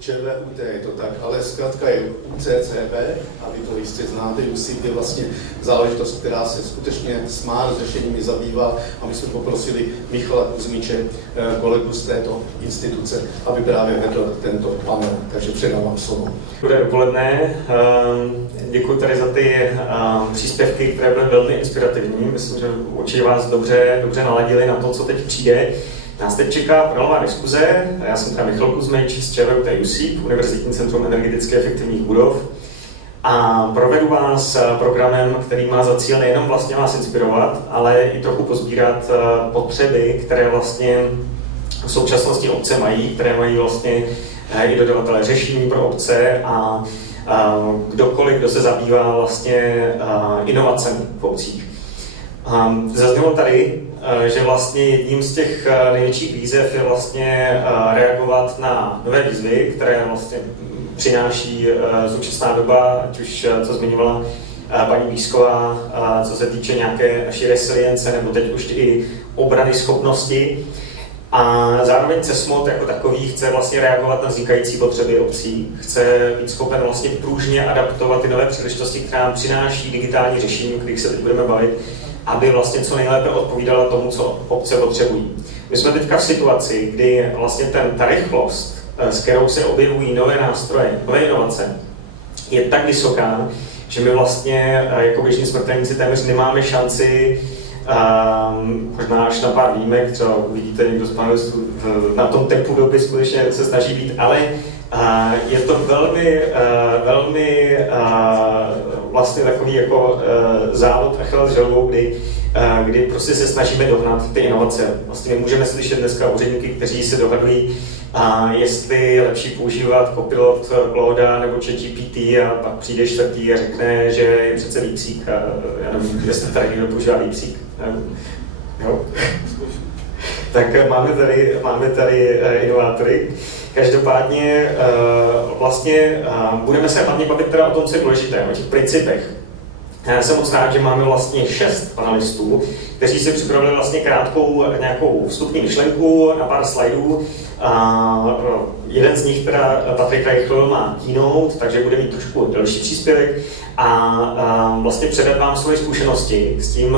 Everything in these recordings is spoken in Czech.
ČVUT, je to tak, ale zkrátka je UCCB, a vy to jistě znáte, UCIT je vlastně záležitost, která se skutečně smart řešeními zabývá, a my jsme poprosili Michala Kuzmiče, kolegu z této instituce, aby právě vedl tento panel, takže předávám slovo. Dobré dopoledne, děkuji tady za ty příspěvky, které byly velmi inspirativní. Myslím, že určitě vás dobře naladili na to, co teď přijde. Nás teď čeká panelová diskuze. Já jsem teda Michal Kuzmič z ČVUT UCIP, Univerzitní centrum energeticky efektivních budov. A provedu vás programem, který má za cíl nejenom vlastně vás inspirovat, ale i trochu pozbírat potřeby, které vlastně v současnosti obce mají, které mají vlastně i dodavatelé řešení pro obce a kdokoliv, kdo se zabývá vlastně inovacemi v obcích. Zaznělo tady, že vlastně jedním z těch největších výzev je vlastně reagovat na nové výzvy, které vlastně přináší současná doba, ať už co zmiňovala paní Výsková, co se týče nějaké naší resilience, nebo teď už i obrany schopnosti. A zároveň CESMOD jako takový chce vlastně reagovat na vznikající potřeby obcí. Chce být schopen vlastně pružně adaptovat ty nové příležitosti, které nám přináší digitální řešení, o kterých se teď budeme bavit, aby vlastně co nejlépe odpovídala tomu, co obce potřebují. My jsme teďka v situaci, kdy vlastně ta rychlost, s kterou se objevují nové nástroje, nové inovace, je tak vysoká, že my vlastně jako běžní smrtelníci téměř nemáme šanci, možná až na pár výjimek, třeba vidíte někdo z panelistů na tom tempu doby skutečně se snaží být, ale je to velmi vlastně takový jako závod Achilles želvou, kdy prostě se snažíme dohnat ty inovace. Vlastně my můžeme slyšet dneska úředníky, kteří se dohadují, jestli je lepší používat Copilot, Claude nebo ChatGPT, a pak přijde čtvrtý a řekne, že je přece DeepSeek, a já nevím, jestli tady někdo používá DeepSeek. Jo? Tak máme tady inovátory. Každopádně vlastně budeme se hlavně bavit teda o tom, co je důležité, o těch principech. Já jsem moc rád, že máme vlastně 6 panelistů, kteří si připravili vlastně krátkou nějakou vstupní myšlenku na pár slajdů. Jeden z nich, teda Patrik Reichl, má keynote, takže bude mít trošku delší příspěvek a vlastně předat vám svoje zkušenosti s tím,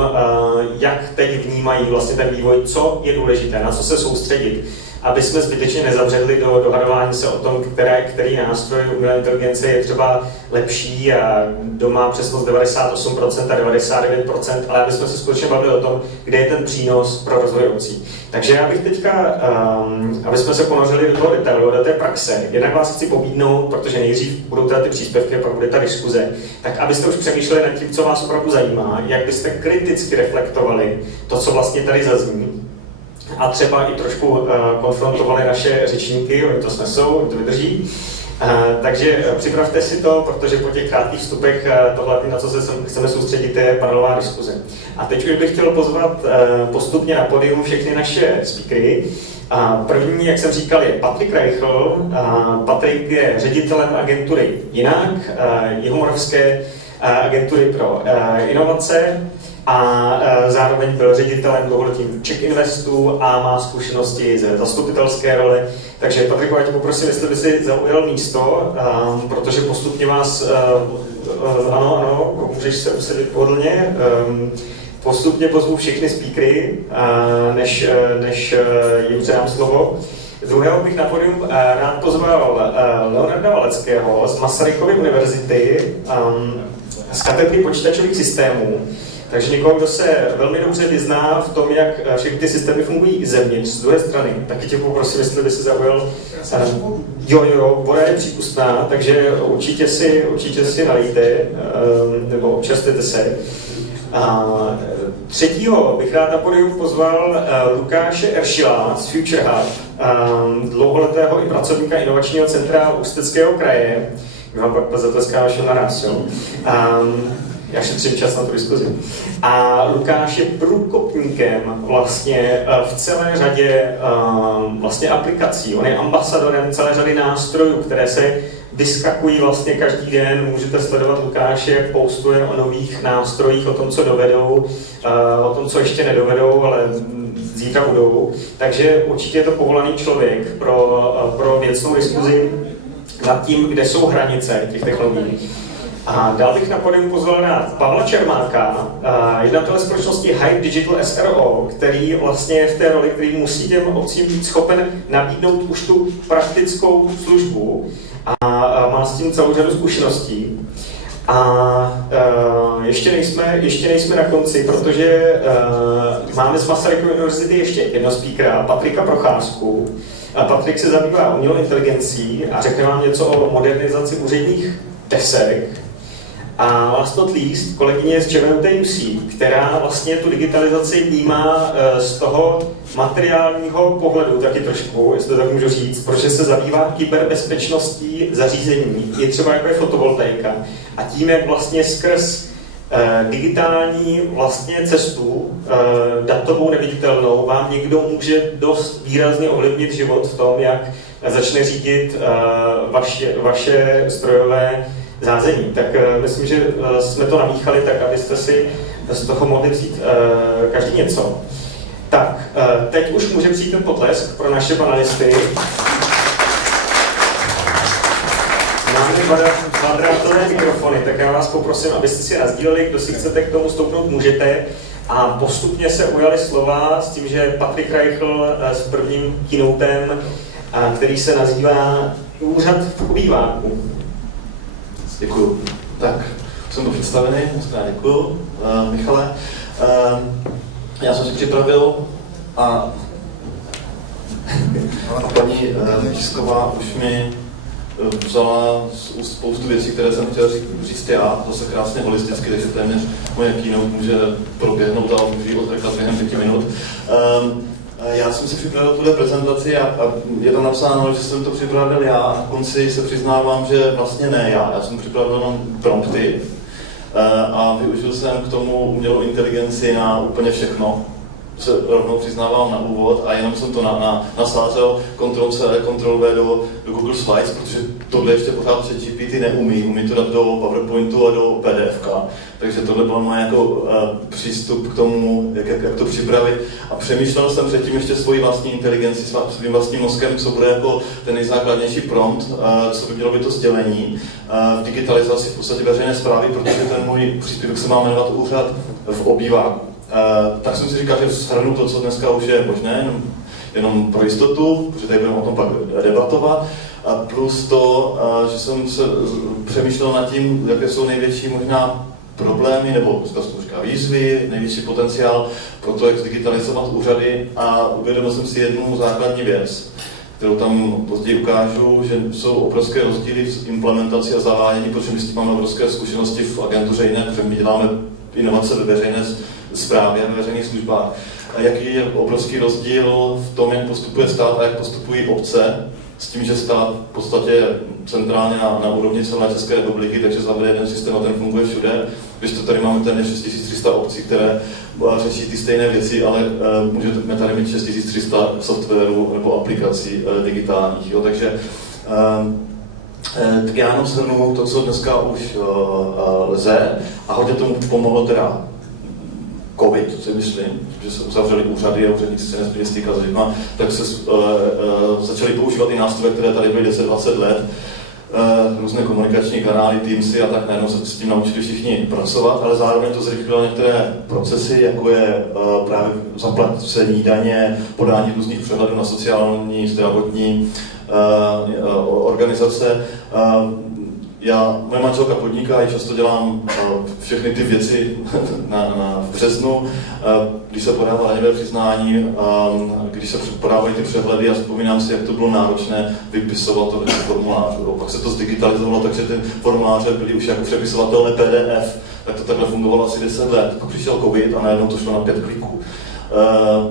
jak teď vnímají vlastně ten vývoj, co je důležité, na co se soustředit, aby jsme zbytečně nezavředli do dohadování se o tom, který nástroj umělé inteligence je třeba lepší a kdo má přesnost 98% a 99%, ale aby jsme se skutečně bavili o tom, kde je ten přínos pro rozvoj obcí. Takže já bych teďka, aby jsme se ponořili do toho detailu, do té praxe, jednak vás chci pobídnout, protože nejdřív budou teda ty příspěvky a pak bude ta diskuze, tak abyste už přemýšleli nad tím, co vás opravdu zajímá, jak byste kriticky reflektovali to, co vlastně tady zazní, a třeba i trošku konfrontovali naše řečníky, oni to snesou, oni to vydrží. Takže připravte si to, protože po těch krátkých vstupech to hlavně, na co se chceme soustředit, je panelová diskuze. A teď už bych chtěl pozvat postupně na pódium všechny naše speakery. První, jak jsem říkal, je Patrik Reichl. Patrik je ředitelem agentury Jinak, jihomoravské agentury pro inovace, a zároveň byl ředitelem dlouholetým Czech Investu a má zkušenosti ze zastupitelské role. Takže Patriku, já tě poprosím, jestli by si zaujal místo, protože postupně vás, ano, můžeš se usadit pohodlně, postupně pozvu všechny speakery, než jim předám slovo. Druhého bych na podium rád pozval Leonarda Valeckého z Masarykovy univerzity, z katedry počítačových systémů. Takže někoho, kdo se velmi dobře vyzná v tom, jak všechny ty systémy fungují zevnitř, z druhé strany. Taky tě poprosím, jestli by si zaujal. Jo, voda je přípustná, takže určitě si nalijte, nebo občerstvete se. Třetího bych rád na pódium pozval Lukáše Eršila z Future Hub, dlouholetého i pracovníka inovačního centra Ústeckého kraje. My vám pak zatleskáme naraz, jo. Já šetřím čas na tu diskuzi. A Lukáš je průkopníkem vlastně v celé řadě vlastně aplikací. On je ambasadorem celé řady nástrojů, které se vyskakují vlastně každý den. Můžete sledovat Lukáše, jak postuje o nových nástrojích, o tom, co dovedou, o tom, co ještě nedovedou, ale zítra budou. Takže určitě je to povolaný člověk pro věcnou diskuzi. nad tím, kde jsou hranice těch technologií. A dál bych na podium pozval na Pavla Čermáka, jednatele společnosti Hype Digital SRO, který vlastně je v té roli, který musí těm obcím být schopen nabídnout už tu praktickou službu a má s tím celou řadu zkušeností. A ještě nejsme na konci, protože máme z Masarykovy univerzity ještě jedno speakera, Patrika Procházku. Patrik se zabývá umělou inteligencí a řekne vám něco o modernizaci úředních desek. A last not least, kolegyně z ČVUT, která vlastně tu digitalizaci vnímá z toho materiálního pohledu taky trošku, jestli to tak můžu říct, protože se zabývá kyberbezpečností zařízení, je třeba jako je fotovoltaika. A tím, jak vlastně skrz digitální vlastně cestu, datovou neviditelnou, vám někdo může dost výrazně ovlivnit život v tom, jak začne řídit vaše strojové zázemí. Tak myslím, že jsme to namíchali tak, abyste si z toho mohli vzít každý něco. Tak, teď už může přijít ten potlesk pro naše panelisty. Máme kvadrátové mikrofony, tak já vás poprosím, abyste si nasdíleli, kdo si chcete k tomu stoupnout, můžete. A postupně se ujali slova s tím, že Patrik Reichl s prvním keynotem, který se nazývá Úřad v obýváku. Děkuju. Tak, jsem tu představený, moc děkuju, Michale. Já jsem si připravil a paní Tisková už mi vzala spoustu věcí, které jsem chtěl říct já, zase krásně holisticky, takže téměř moje keynote může proběhnout a můžu ji odrkat během 5 minut. Já jsem si připravil tuhle prezentaci a je tam napsáno, že jsem to připravil já a na konci se přiznávám, že vlastně ne já. Já jsem připravil jenom prompty a využil jsem k tomu umělou inteligenci na úplně všechno. Se rovnou přiznávám na úvod a jenom jsem to nasázel Ctrl-C, Ctrl-V do Google Slides, protože tohle ještě pořád ChatGPT neumí to dát do PowerPointu a do PDFka. Takže tohle byl můj jako přístup k tomu, jak to připravit. A přemýšlel jsem předtím ještě svoji vlastní inteligenci, svým vlastním mozkem, co bude jako ten nejzákladnější prompt, co by mělo být to sdělení v digitalizaci v podstatě veřejné zprávy, protože ten můj příspěvek se má jmenovat Úřad v obýváku. Tak jsem si říkal, že shrnu to, co dneska už je možné, jenom pro jistotu, protože tady budeme o tom pak debatovat. A plus to, že jsem se přemýšlel nad tím, jaké jsou největší možná problémy, nebo říká výzvy, největší potenciál pro to, jak zdigitalizovat úřady a uvědomil jsem si jednu základní věc, kterou tam později ukážu, že jsou obrovské rozdíly v implementaci a zavádění, protože my s tím máme obrovské zkušenosti v agentuře jiné, protože my děláme inovace ve veřejné správě a ve veřejných službách. A jaký je obrovský rozdíl v tom, jak postupuje stát a jak postupují obce, s tím, že stát v podstatě centrálně na úrovni celé České republiky, takže zavede jeden systém a ten funguje všude. Když to tady máme téměř 6300 obcí, které řeší ty stejné věci, ale můžeme tady mít 6300 softwarů nebo aplikací digitálních. Jo? Takže tak já jenom shrnu to, co dneska už lze a hodně tomu pomohlo teda COVID, si myslím, že se uzavřeli úřady a úředníci se nesměli stýkat s lidma, tak se začaly používat i nástroje, které tady byly 10-20 let, různé komunikační kanály, Teamsy a tak najednou se s tím naučili všichni pracovat, ale zároveň to zrychlilo některé procesy, jako je právě zaplacení daně, podání různých přehledů na sociální, zdravotní organizace. Moje manželka podniká, i často dělám všechny ty věci v březnu, když se podává daňové přiznání, když se podávají ty přehledy a vzpomínám si, jak to bylo náročné vypisovat to formulářů. Pak se to zdigitalizovalo, takže ty formuláře byly už jako přepisovatelné PDF, tak to takhle fungovalo asi 10 let. Pak přišel COVID a najednou to šlo na 5 kliků.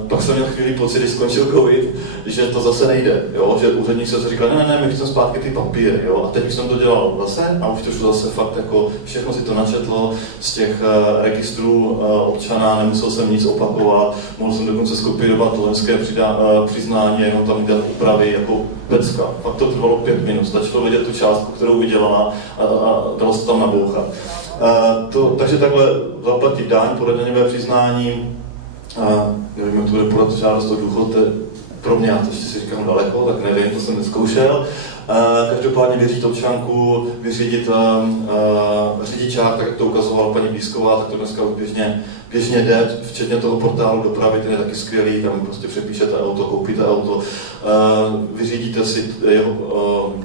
Pak jsem měl chvíli pocit, když skončil COVID, že to zase nejde, jo? Že úředník se říkal, ne, my chceme zpátky ty papíry, jo? A teď už jsem to dělal zase a už to šlo zase fakt jako, všechno si to načetlo z těch registrů občana, nemusel jsem nic opakovat, mohl jsem dokonce skopírovat loňské přiznání, jenom tam dělat úpravy jako pecka. Fakt to trvalo 5 minut, stačilo vidět tu částku, kterou vydělala a dalo se tam nabouchat. Takže takhle zaplatit daň, podat daňové přiznání, nevím, jak to bude podat žádost o důchod, pro mě, já to ještě si říkám daleko, tak nevím, to jsem nezkoušel. Každopádně vyřídit občanku, vyřídit řidičák, tak jak to ukazovala paní Písková, tak to dneska už běžně jde, včetně toho portálu dopravy, ten je taky skvělý, tam prostě přepíšete auto, koupíte auto, vyřídíte si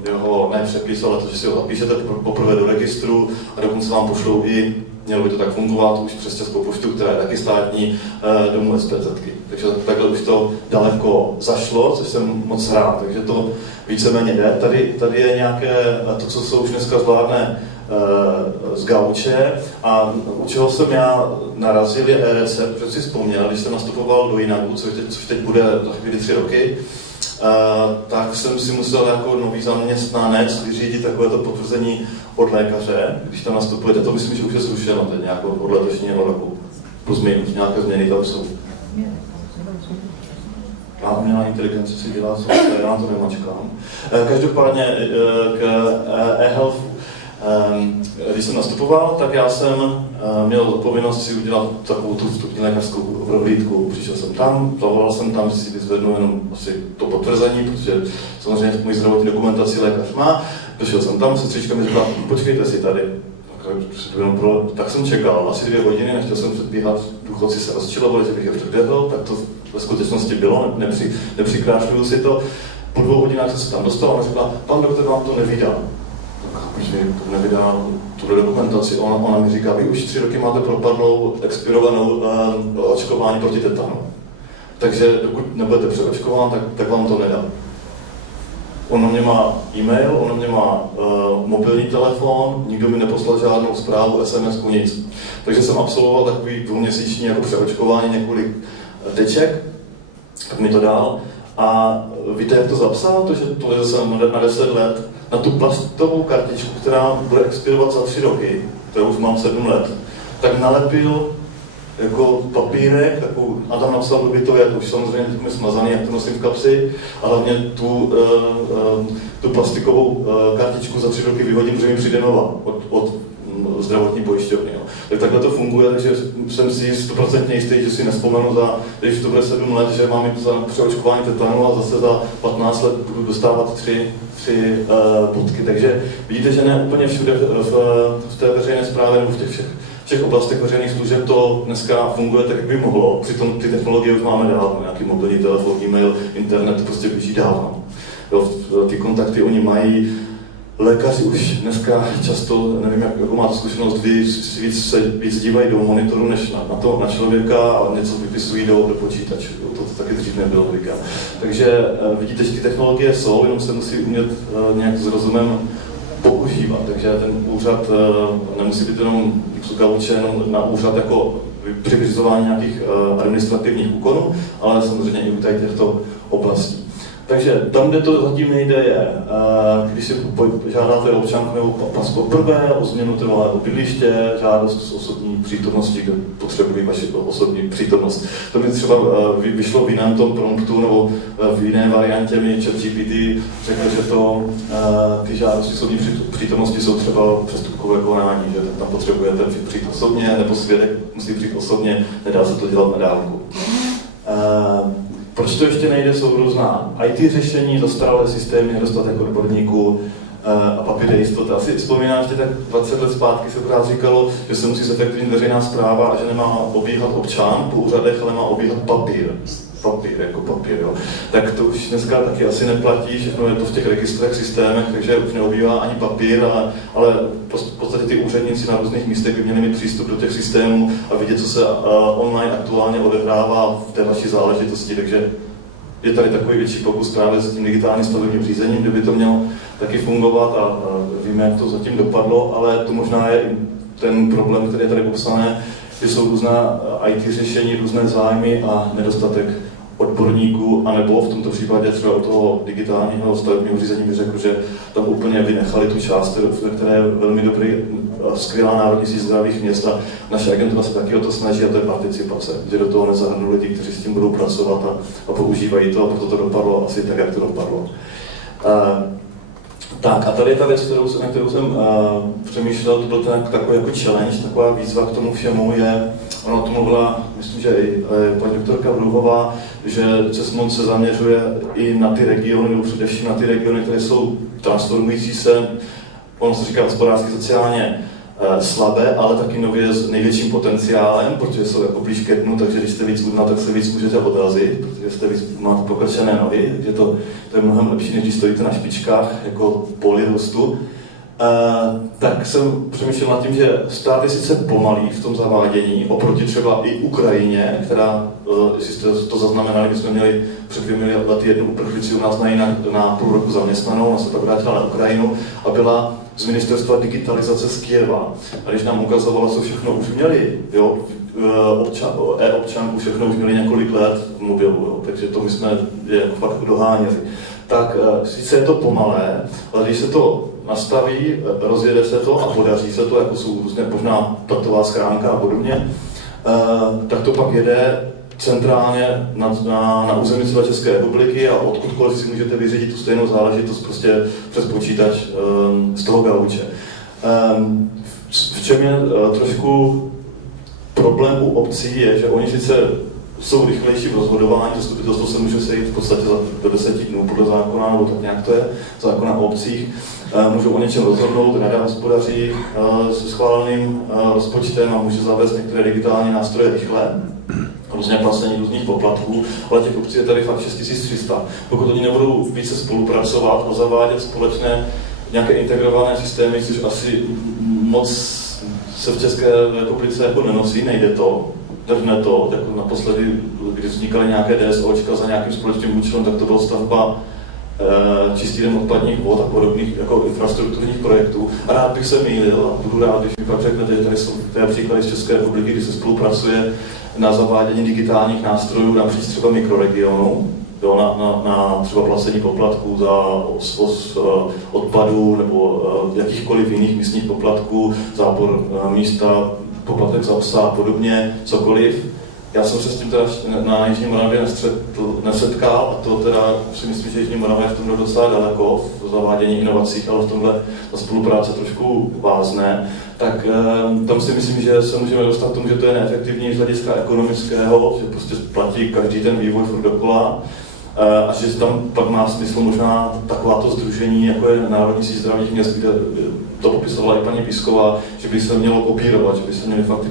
jeho ne přepis, ale to, že si ho zapíšete poprvé do registru a dokonce vám pošlou i, mělo by to tak fungovat, už přes Českou poštu, která je taky státní, domů SPZ-ky. Takže takhle už to daleko zašlo, což jsem moc rád, takže to víceméně jde. Tady je nějaké, to, co se už dneska zvládne z gauče a u čeho jsem já narazil je e-recept, protože si vzpomněl, když jsem nastupoval do Jinagu, což teď bude za chvíli 3 roky, tak jsem si musel jako nový zaměstnanec vyřídit takovéto potvrzení od lékaře, když tam nastupujete, to myslím, že už je zrušeno teď nějak od letošního roku, plus minus, nějaké změny tam jsou. A umělá inteligence si dělá software, já to nemačkám. Každopádně k e-health, když jsem nastupoval, tak já jsem měl povinnost si udělat takovou tu vstupní lékařskou prohlídku. Přišel jsem tam, zavolal jsem tam, že si vyzvednu jenom asi to potvrzení, protože samozřejmě můj zdravotní dokumentaci lékař má. Došel jsem tam, sestřička mi řekla, počkejte si tady. Tak jsem čekal asi 2 hodiny, nechtěl jsem předbíhat, důchodci se rozčilovali, že bych je předběhl, tak to ve skutečnosti bylo, nepřikrášluju si to. Po 2 hodinách jsem se tam dostal a ona řekla, pan doktor vám to nevydá. Takže to nevydá tuto dokumentaci. Ona mi říká, vy už 3 roky máte propadlou, expirovanou očkování proti tetanu. Takže dokud nebudete přeočkován, tak vám to nedá. On na mě má e-mail, on na mě má mobilní telefon, nikdo mi neposlal žádnou zprávu, SMS-ku, nic. Takže jsem absolvoval takový 2měsíční jako přeočkování několik teček, tak mi to dal. A víte, jak to zapsal? To, že to je zase na 10 let, na tu plastovou kartičku, která bude expirovat za 3 roky, kterou už mám 7 let, tak nalepil jako papírek, takovou, a tam napsal, kdo by to je, to už samozřejmě je smazaný, jak to nosím v kapsi, a hlavně tu plastikovou kartičku za 3 roky vyhodím, protože mi přijde nová od zdravotní pojišťovny. Tak takhle to funguje, takže jsem si 100% jistý, že si nespomenu, když to bude 7 let, že mám jít za přeočkování tetanu a zase za 15 let budu dostávat 3 bodky. Takže vidíte, že ne úplně všude v té veřejné správě nebo v těch všech oblastech veřejných služeb to dneska funguje tak, jak by mohlo. Přitom ty technologie už máme dávno, nějaký mobilní telefon, e-mail, internet, prostě běží dávno. Ty kontakty oni mají. Lékaři už dneska často, nevím, jakou máte zkušenost, víc dívají do monitoru, než na člověka a něco vypisují do počítače. To taky dřív nebylo, říkám. Takže vidíte, že ty technologie jsou, jenom se musí umět nějak s rozumem používat. Takže ten úřad nemusí být jenom gauče, jenom na úřad jako při vyřizování nějakých administrativních úkonů, ale samozřejmě i u těchto oblastí. Takže tam, kde to zatím nejde, je, když si žádáte občanku nebo pas poprvé, o změnu trvalého bydliště, žádost z osobní přítomnosti, kde potřebují vaši osobní přítomnost. To mi třeba vyšlo v jiném tom promptu nebo v jiné variantě, mi ChatGPT řekl, že ty žádosti osobní přítomnosti jsou třeba přestupkové konání, že tam potřebujete přijít osobně, nebo svědek musí přijít osobně, nedá se to dělat na dálku. Proč to ještě nejde, jsou různá IT řešení, zastaralé systémy, nedostatek odborníků a papíry jistota. Asi vzpomínám, že tak 20 let zpátky se pořád říkalo, že se musí zefektivnit veřejná správa a že nemá obíhat občan po úřadech, ale má obíhat papír. Papír, jo. Tak to už dneska taky asi neplatí, všechno je to v těch registrech, systémech, takže už neobývá ani papír, ale v podstatě ty úředníci na různých místech by měli mít přístup do těch systémů a vidět, co se online aktuálně odehrává v té vaší záležitosti, takže je tady takový větší pokus právě s tím digitálním stavebním řízením, kde by to mělo taky fungovat a víme, jak to zatím dopadlo, ale to možná je i ten problém, který je tady popsané, že jsou různá IT řešení, různé zájmy a nedostatek odborníků, anebo v tomto případě třeba u toho digitálního stavebního řízení bych řekl, že tam úplně vynechali tu část, která je velmi dobrý, skvělá národní síť zdravých měst a naše agentura se taky o to snaží a to je participace, že do toho nezahrnou lidi, kteří s tím budou pracovat a používají to a proto to dopadlo asi tak, jak to dopadlo. Tak a tady je ta věc, na kterou jsem přemýšlel, to byl takový jako challenge, taková výzva k tomu všemu je, ona to mluvila, myslím, že i paní doktorka Vruhová, že CESMOD se zaměřuje i na ty regiony, nebo především na ty regiony, které jsou transformující se, ono se říká hospodářsky sociálně slabé, ale taky nově s největším potenciálem, protože jsou jako blíž ke dnu, takže když jste víc udná, tak se víc můžete odrazit, protože jste víc, máte pokrčené nohy, takže to je mnohem lepší, než když stojíte na špičkách, jako poli růstu. Tak jsem přemýšlel nad tím, že stát je sice pomalý v tom zavádění, oproti třeba i Ukrajině, která, jestli jste to zaznamenali, my jsme měli před 2 lety jednu uprchlici u nás na půl roku zaměstnanou, ona se pak vrátila na Ukrajinu a byla z ministerstva digitalizace z Kyjeva. A když nám ukazovala, co všechno už měli, jo, e-občanku, všechno už měli několik let v mobilu, jo, takže to my jsme je jako fakt doháněli. Tak sice je to pomalé, ale když se to nastaví, rozjede se to a podaří se to, jako jsou různé možná datová schránka a podobně, tak to pak jede centrálně na území celé České republiky a odkudkoliv si můžete vyřídit tu stejnou záležitost prostě přes počítač z toho gauče. V čem je trošku problém u obcí je, že oni sice jsou rychlejší v rozhodování, zastupitelstvo se může sejít v podstatě do 10 dnů podle zákona, nebo tak nějak to je, zákona o obcích. Můžou o něčem rozhodnout, rada hospodaří se schváleným rozpočtem a může zavést některé digitální nástroje rychle, různě placení různých poplatků, ale těch obcí je tady fakt 6300. Pokud oni nebudou více spolupracovat a zavádět společné nějaké integrované systémy, což asi moc se v České republice jako nenosí, nejde to, držne to, jako naposledy, když vznikaly nějaké DSOčka za nějakým společným účelem, tak to byla stavba čistíren odpadních vod a podobných jako infrastrukturních projektů. A rád bych se mýlil a budu rád, když mi pak řeknete, že tady jsou příklady z České republiky, kdy se spolupracuje na zavádění digitálních nástrojů napříč třeba mikroregionu, jo, na třeba placení poplatků za svoz odpadů nebo jakýchkoliv jiných místních poplatků, zábor místa, poplatek za psa a podobně, cokoliv. Já jsem se s tím teda na Jižní Moravě nesetkal a to teda si myslím, že Jižní Morava je v tomhle docela daleko v zavádění inovacích, ale v tomhle ta spolupráce trošku vázne. Tak tam si myslím, že se můžeme dostat k tomu, že to je neefektivní z hlediska ekonomického, že prostě platí každý ten vývoj furt dokola. A že tam pak má smysl možná takováto sdružení, jako je Národní síť zdravých měst, kde to popisovala i paní Písková, že by se mělo kopírovat, že by se měly fakt ty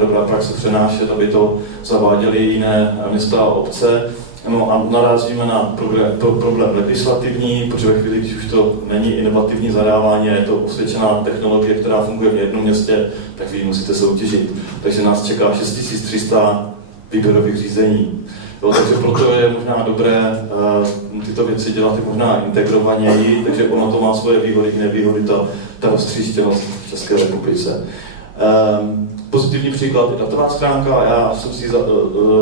dobrá praxe přenášet, aby to zaváděly jiné města a obce. No a narazíme na problém legislativní, protože ve chvíli, když už to není inovativní zadávání, je to osvědčená technologie, která funguje v jednom městě, tak vy ji musíte soutěžit. Takže nás čeká 6300 výběrových řízení. Jo, takže proto je možná dobré tyto věci dělat možná integrovaněji, takže ono to má svoje výhody i nevýhody, ta roztříštěnost v České republice. Pozitivní příklad je datová schránka, já jsem si ji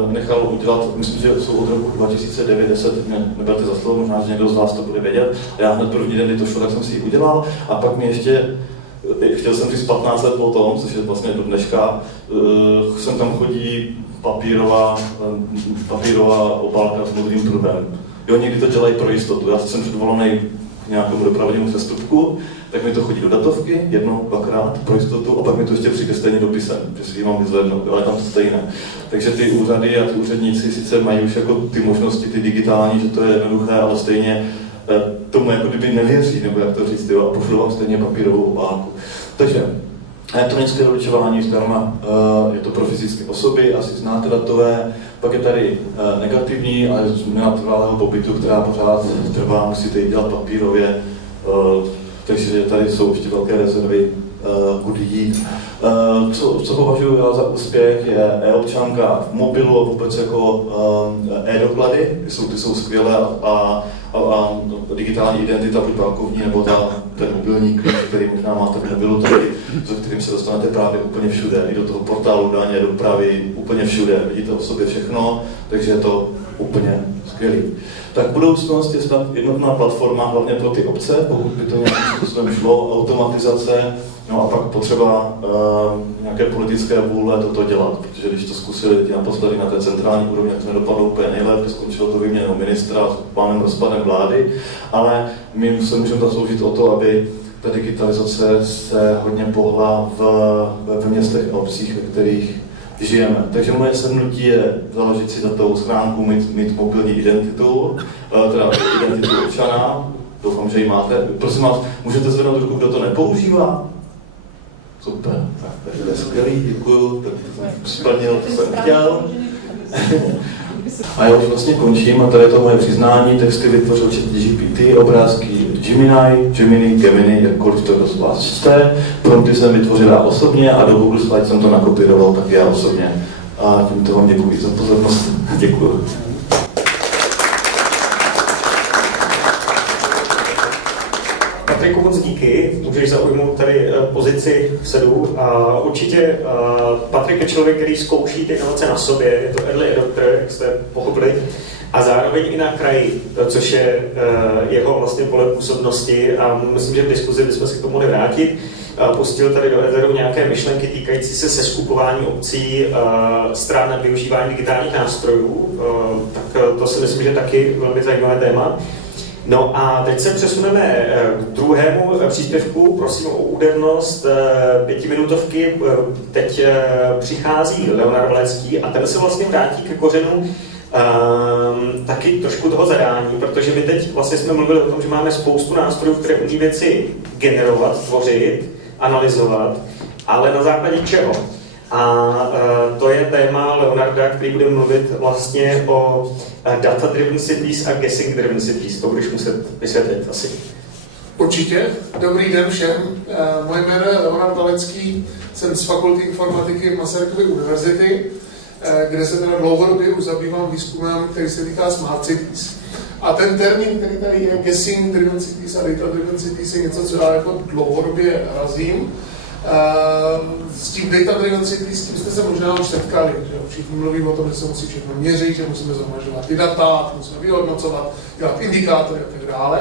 nechal udělat, myslím, že jsou od roku 2009-10, neberte za slovo, možná, že někdo z vás to bude vědět. Já hned první den, kdy to šlo, tak jsem si ji udělal a pak mi ještě, chtěl jsem říct 15 let potom, což je vlastně do dneška, sem tam chodí papírová obálka s modrým pruhem. Jo, někdy to dělají pro jistotu. Já jsem předvolaný k nějakému dopravnímu přestupku, tak mi to chodí do datovky, jednou, dvakrát pro jistotu, a pak mi to ještě přijde stejně dopisem, že si ji mám vyzvednout, ale tam to stejné. Takže ty úřady a ty úředníci sice mají už jako ty možnosti, ty digitální, že to je jednoduché, ale stejně tomu jako kdyby nevěří, nebo jak to říct, jo, a pošlu vám stejně papírovou obálku. Takže elektronické doručování zdarma, je to pro fyzické osoby, asi znáte datové, pak je tady negativní, ale změna trvalého pobytu, která pořád trvá, musíte ji dělat papírově, takže tady jsou ještě velké rezervy, kudy jít. Co považuji já za úspěch, je e-občanka v mobilu a vůbec jako e-doklady, ty jsou skvělé a digitální identita, buď bankovní, nebo ten mobilní klíč, který možná máte v mobilu, se kterým se dostanete právě úplně všude, i do toho portálu daně, dopravy, úplně všude, vidíte o sobě všechno, takže je to úplně skvělý. Tak budoucnost je snad jednotná platforma, hlavně pro ty obce, pokud by to nějakým způsobem šlo, automatizace, no a pak potřeba nějaké politické vůle toto dělat, protože když to zkusili lidi naposledy na té centrální úrovni, tak to nedopadlo úplně nejlépe, skončilo to výměnou ministra s pánem rozpadem vlády, ale my se můžeme zasloužit o to, aby ta digitalizace se hodně pohla v městech a obcích, ve kterých žijeme. Takže moje sednutí je založit si datovou schránku, mít mobilní identitu, teda identitu občana, Doufám, že ji máte. Prosím vás, můžete zvednout ruku, kdo to nepoužívá? Super, tak to je skvělý, děkuju, tak splnil, co jsem chtěl. A já už vlastně končím a tady je to moje přiznání, texty vytvořil ChatGPT, obrázky Gemini, jakkoliv to z vás jste. Prompty jsem vytvořil já osobně a do Google Slides jsem to nakopíroval taky já osobně. A tímto vám děkuji za pozornost. Děkuju. Patriku, moc díky, můžeš zaujmout tady pozici vsedu. Určitě Patrik je člověk, který zkouší ty inovace na sobě, je to early adopter, jak jste pochopili, a zároveň i na kraji, což je jeho vlastně pole působnosti a myslím, že v diskuzi bychom se k tomu mohli vrátit. Pustil tady do éteru nějaké myšlenky týkající se seskupování obcí, stran na využívání digitálních nástrojů, tak to si myslím, že je taky velmi zajímavé téma. No a teď se přesuneme k druhému příspěvku, prosím o údernost 5minutovky. Teď přichází Leonard Valecký a ten se vlastně vrátí ke kořenu taky trošku toho zadání, protože my teď vlastně jsme mluvili o tom, že máme spoustu nástrojů, které umí věci generovat, tvořit, analyzovat, ale na základě čeho? A to je téma Leonarda, který bude mluvit vlastně o data-driven cities a guessing-driven cities. To budeš muset vysvětlit asi. Určitě. Dobrý den všem. Moje jméno je Leonard Valecký, jsem z Fakulty informatiky Masarykovy univerzity, kde se teda dlouhodobě už zabývám výzkumem, který se týká smart cities. A ten termín, který tady je guessing-driven cities a data-driven cities, je něco, co já jako dlouhodobě razím. S tím data-driven cities, s tím jste se možná už setkali, že všichni mluví o tom, že se musí všechno měřit, že musíme zhromažďovat ty data, musíme vyhodnocovat, dělat indikátory a tak dále.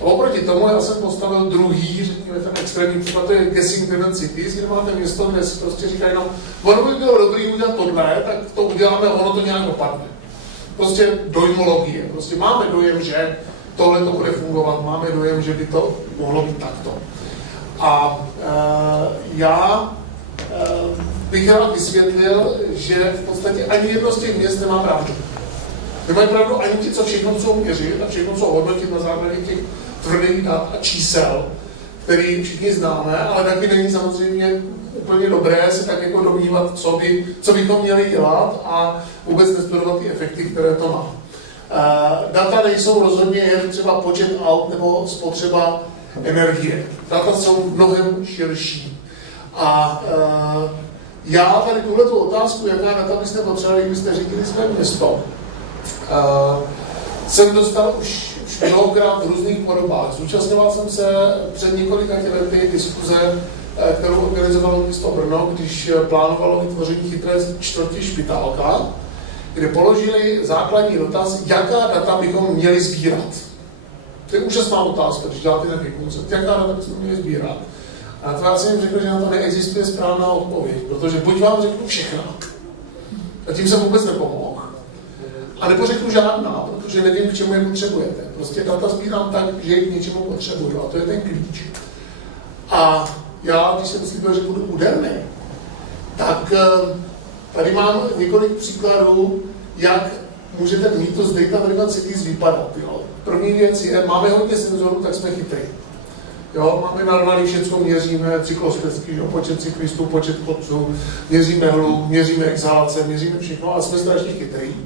A oproti tomu já jsem postavil druhý, řekněme ten extrémní příklad, to je guessing-driven cities, kde máte město, kde si prostě říkají, no, ono by bylo dobrý udělat tohle, tak to uděláme, ono to nějak dopadne. Prostě dojmologie, prostě máme dojem, že tohle to bude fungovat, máme dojem, že by to mohlo být takto. A já bych rád vysvětlil, že v podstatě ani jedno z těch měst nemá pravdu. Nemají pravdu ani ti, co všechno chcou měřit a všechno chcou hodnotit na základě těch tvrdých dat a čísel, který všichni známe, ale taky není samozřejmě úplně dobré se tak jako domnívat, co bychom měli dělat a vůbec nestudovat ty efekty, které to má. Data nejsou rozhodně jen třeba počet aut nebo spotřeba energie. Data jsou mnohem širší. A já tady tuhletu otázku, jaká data byste potřebovali, kdybyste řídili své město, jsem dostal už mnohokrát v různých podobách. Zúčastňoval jsem se před několika lety diskuze, kterou organizovalo město Brno, když plánovalo vytvoření chytré čtvrti Špitálka, kde položili základní dotaz, jaká data bychom měli sbírat. To je úžasná otázka, když děláte nějaký koncept. Jaká data bychom měli sbírat? A to já jsem jim řekl, že na to neexistuje správná odpověď, protože buď vám řeknu všechno, a tím jsem vůbec nepomohl, a nebo řeknu žádná, protože nevím, k čemu je potřebujete. Prostě data sbírám tak, že je k něčemu potřebuju, a to je ten klíč. A já, když jsem slíbil, že budu úderný, tak tady mám několik příkladů, jak může ten mýtus data-driven cities vypadat. Jo. První věc je, máme hodně senzorů, tak jsme chytrý. Jo, máme narvaný všechno, měříme cyklostezky, počet cyklistů, počet chodců, měříme hluk, měříme exhalace, měříme všechno a jsme strašně chytrý.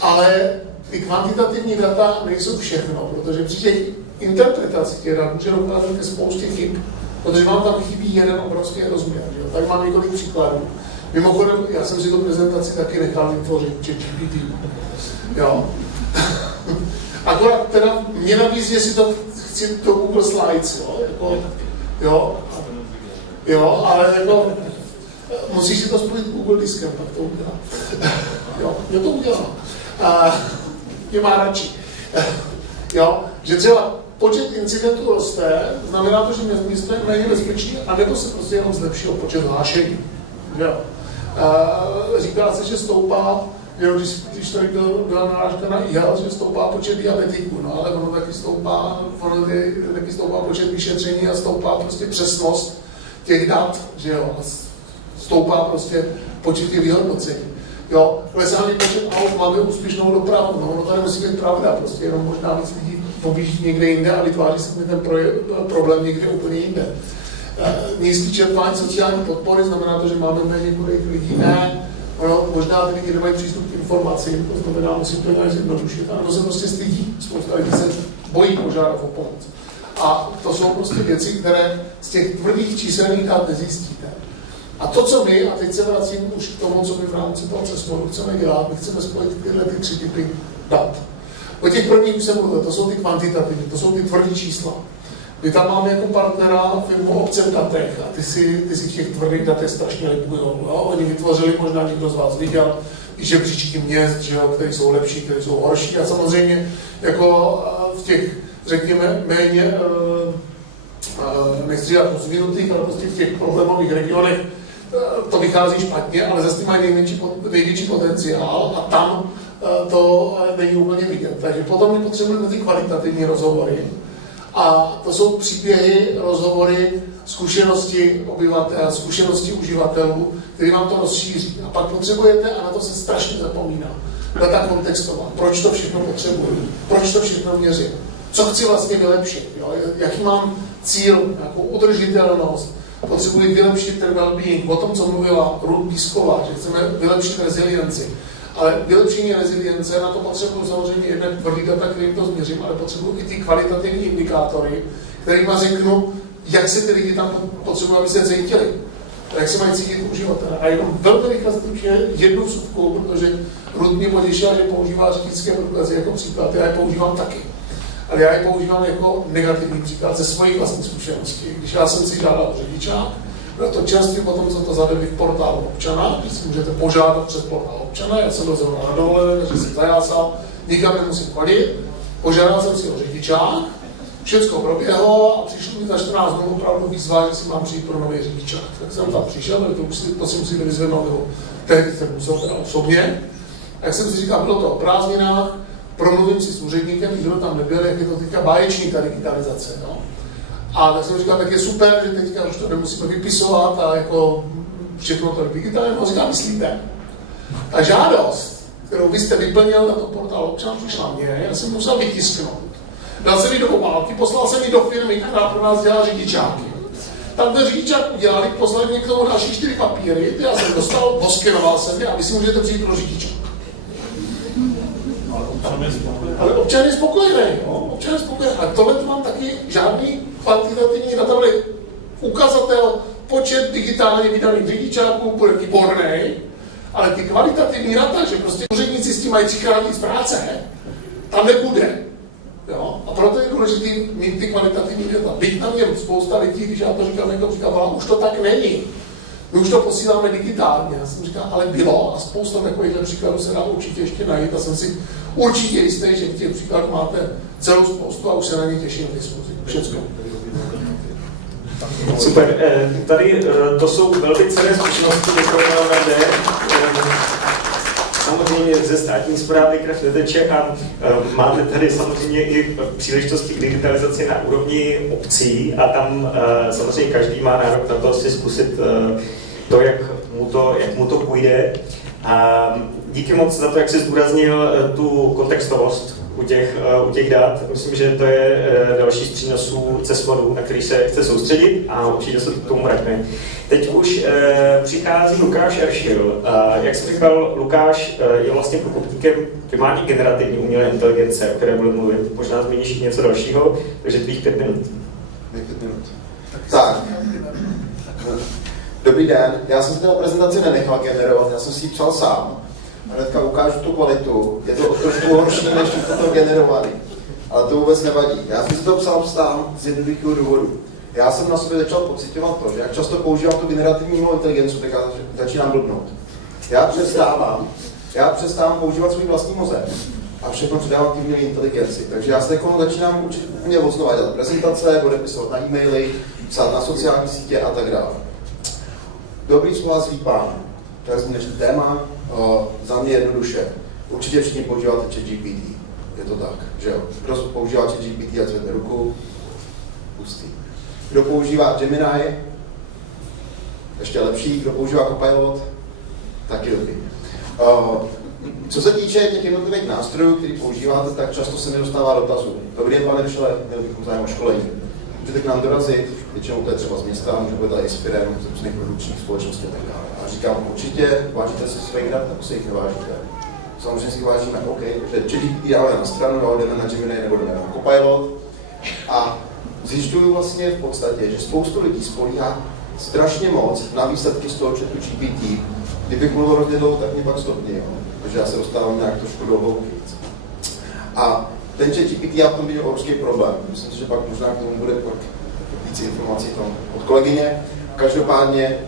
Ale ty kvantitativní data nejsou všechno, protože při těch interpretacích těch dat může docházet ke spoustě chyb, protože vám tam chybí jeden obrovský rozměr. Jo. Tak mám několik příkladů. Mimochodem, já jsem si tu prezentaci taky nechal vytvořit, ChatGPT. Jo. Akorát teda mě nabízí, jestli to chci do Google Slides, jo, jako, jo, ale jako, musíš si to spojit Google diskem, tak to udělá. Jo, mě to udělá. Mě má radši. Jo, že třeba počet incidentů roste, znamená to, že město je méně bezpečný, anebo se prostě jenom zlepšil počet hlášení. Jo. Říká se, že stoupá, jo, když tady byla narážka na IHEL, že stoupá počet diabetiků, no, ale ono taky stoupá počet vyšetření a stoupá prostě přesnost těch dat, že jo, stoupá prostě počet těch vyhodnocení. Jo, klesá mi počet aut, máme úspěšnou dopravu, no, ono tady musí být pravda, prostě jenom možná víc lidí pobíží někde jinde a vytváří se mi ten problém někde úplně jinde. Nízký čerpání sociální podpory znamená to, že máme méně chudých lidí? Ne. No, možná ty lidi nemají přístup k informacím, to znamená, musím to nějak zjednodušit. A to se prostě stydí. Spousta lidí se bojí požádat o pomoc. A to jsou prostě věci, které z těch tvrdých číselných dat nezjistíte. A to, co my, a teď se vracím už k tomu, co my v rámci toho CESMODu chceme dělat, my chceme spojit tyhle ty 3 typy dat. O těch prvních už jsem mluvil, to jsou ty kvantitativní, to jsou ty tvrdý čísla. My tam máme jako partnera firmu Obce v datech a ty si v těch tvrdých datech strašně lipujou. Oni vytvořili, možná někdo z vás viděl, i žebříčky měst, že jo, které jsou lepší, které jsou horší a samozřejmě jako v těch, řekněme, méně, nechci říkat rozvinutých, ale prostě v těch problémových regionech to vychází špatně, ale zase mají největší potenciál a tam to není úplně vidět. Takže potom my potřebujeme ty kvalitativní rozhovory. A to jsou příběhy, rozhovory, zkušenosti obyvatel, zkušenosti uživatelů, který vám to rozšíří. A pak potřebujete, a na to se strašně zapomíná, data kontextovat. Proč to všechno potřebuji? Proč to všechno měřím? Co chci vlastně vylepšit? Jo? Jaký mám cíl, nějakou udržitelnost? Potřebuji vylepšit ten well-being. O tom, co mluvila Ruth Písková, že chceme vylepšit rezilienci. Ale vylepšení rezilience, na to potřebuji samozřejmě jednak tvrdý data, kterým to změřím, ale potřebuji i ty kvalitativní indikátory, kterým řeknu, jak se ty lidi tam potřebují, aby se cítili. Jak se mají cítit uživatelé. A jenom velmi rychle stručně jednu vsuvku, protože Ruth mě potěšila, že používá řidičské průkazy jako příklad. Já je používám taky. Ale já je používám jako negativní příklad ze svojí vlastní zkušenosti. Když já jsem si žádal řidičák, bylo to čerstvě potom, co to zavedli v portálu občana, že si můžete požádat přes portál občana, já jsem byl zrovna na dovolené, že jsem zajásal, nikam nemusím chodit, požádal jsem si o řidičák, všechno proběhlo a přišlo mi za 14 dnů opravdu výzva, že si mám přijít pro nový řidičák. Tak jsem tam přišel, to si musíte vyzvednout, nebo tehdy jsem musel teda osobně. Jak jsem si říkal, bylo to o prázdninách, promluvím si s úředníkem, nikdo tam nebyl, jak je to teďka báječný ta digitalizace. No. A tak jsem říkal, tak je super, že teďka už to nemusíme vypisovat a jako všechno to digitálně. On říká, myslíte? Ta žádost, kterou vy jste vyplnil na to portál občana, přišla mě, já jsem musel vytisknout. Dal jsem ji do obálky, poslal jsem ji do firmy, která pro nás dělá řidičáky. Tam ten řidičák udělali, poslali mě k tomu další 4 papíry, ty já jsem dostal, poskenoval jsem je a vy si můžete přijít pro řidičák. Ale občan je spokojený, jo? Občan je spokojený. A tohle to mám taky žádný kvantitativní data, ukazatel, počet digitálně vydaných řidičáků bude výborný, ale ty kvalitativní data, že prostě úředníci s tím mají 3krát víc práce, tam nebude. Jo? A proto je důležité mít ty kvalitativní data. Byť na mě spousta lidí, když já to říkám, někdo říkal, už to tak není. My už to posíláme digitálně. Já jsem říkal, ale bylo a spousta takovýchhle příkladů se dá určitě ještě najít a jsem si určitě jistý, že těch příkladů máte celou spoustu a už se na ně těším v diskuzi. Všecko. Super. Tady to jsou velmi cenné zkušenosti, děkujeme. Samozřejmě ze státní správy krev neteče a máme tady samozřejmě i příležitosti k digitalizaci na úrovni obcí a tam samozřejmě každý má nárok na to si zkusit to, jak mu to půjde. A díky moc za to, jak jsi zdůraznil tu kontextovost u těch dat. Myslím, že to je další z přínosů CESMODu, na který se chce soustředit a určitě se k tomu vrátíme. Teď už přichází Lukáš Eršil. Jak jsem říkal, Lukáš je vlastně průkopníkem primárně generativní umělé inteligence, o které budu mluvit. Možná zmíníš něco dalšího, takže tvých 5 minut. 5 minut. Tak. Dobrý den, já jsem si teda prezentaci nenechal generovat, já jsem si ji psal sám. A hnedka ukážu tu kvalitu, je to trošku horší, než to generovaný. Ale to vůbec nevadí. Já jsem si to psal sám z jednoduchého důvodu. Já jsem na sobě začal pociťovat to, že jak často používám tu generativní umělou inteligenci, tak já začínám blbnout. Já přestávám používat svůj vlastní mozek a všechno předávám k umělé inteligenci. Takže já se začínám učit mě odznova dělat prezentace, odepisovat na e-maily, psát na sociální sítě a tak dále. Dobrý slova zlý pán. Tak zní dnešní téma. Za mě jednoduše. Určitě všichni používáte ChatGPT. Je to tak, že jo? Kdo používá ChatGPT a zvedne ruku? Pustý. Kdo používá Gemini? Ještě lepší. Kdo používá Copilot? Taky dobrý. Co se týče těch jednotlivých nástrojů, který používáte, tak často se mi dostává dotazů. Dobrý den, pane Ryšele, měl bych zájem o školení. Můžete k nám dorazit, většinou to je třeba z města, může být i z firem, z různých produkčních společností a tak dále. A říkám, určitě vážíte si svých dat, nebo si jich nevážíte. Samozřejmě si vážíme, OK, že ChatGPT dáme na stranu, jo, jdeme na Gemini nebo jdeme na Copilot. A zjišťuju vlastně v podstatě, že spoustu lidí spolíhá strašně moc na výsledky z toho ChatGPT. Kdybych mluvil rozdělou, tak mě pak stopně, jo, protože já se dostávám nějak trošku do hloubky. A ten ChatGPT, já v tom vidím obrovský problém. Myslím si, že pak možná k tomu bude pak víc informací tam od kolegyně. Každopádně,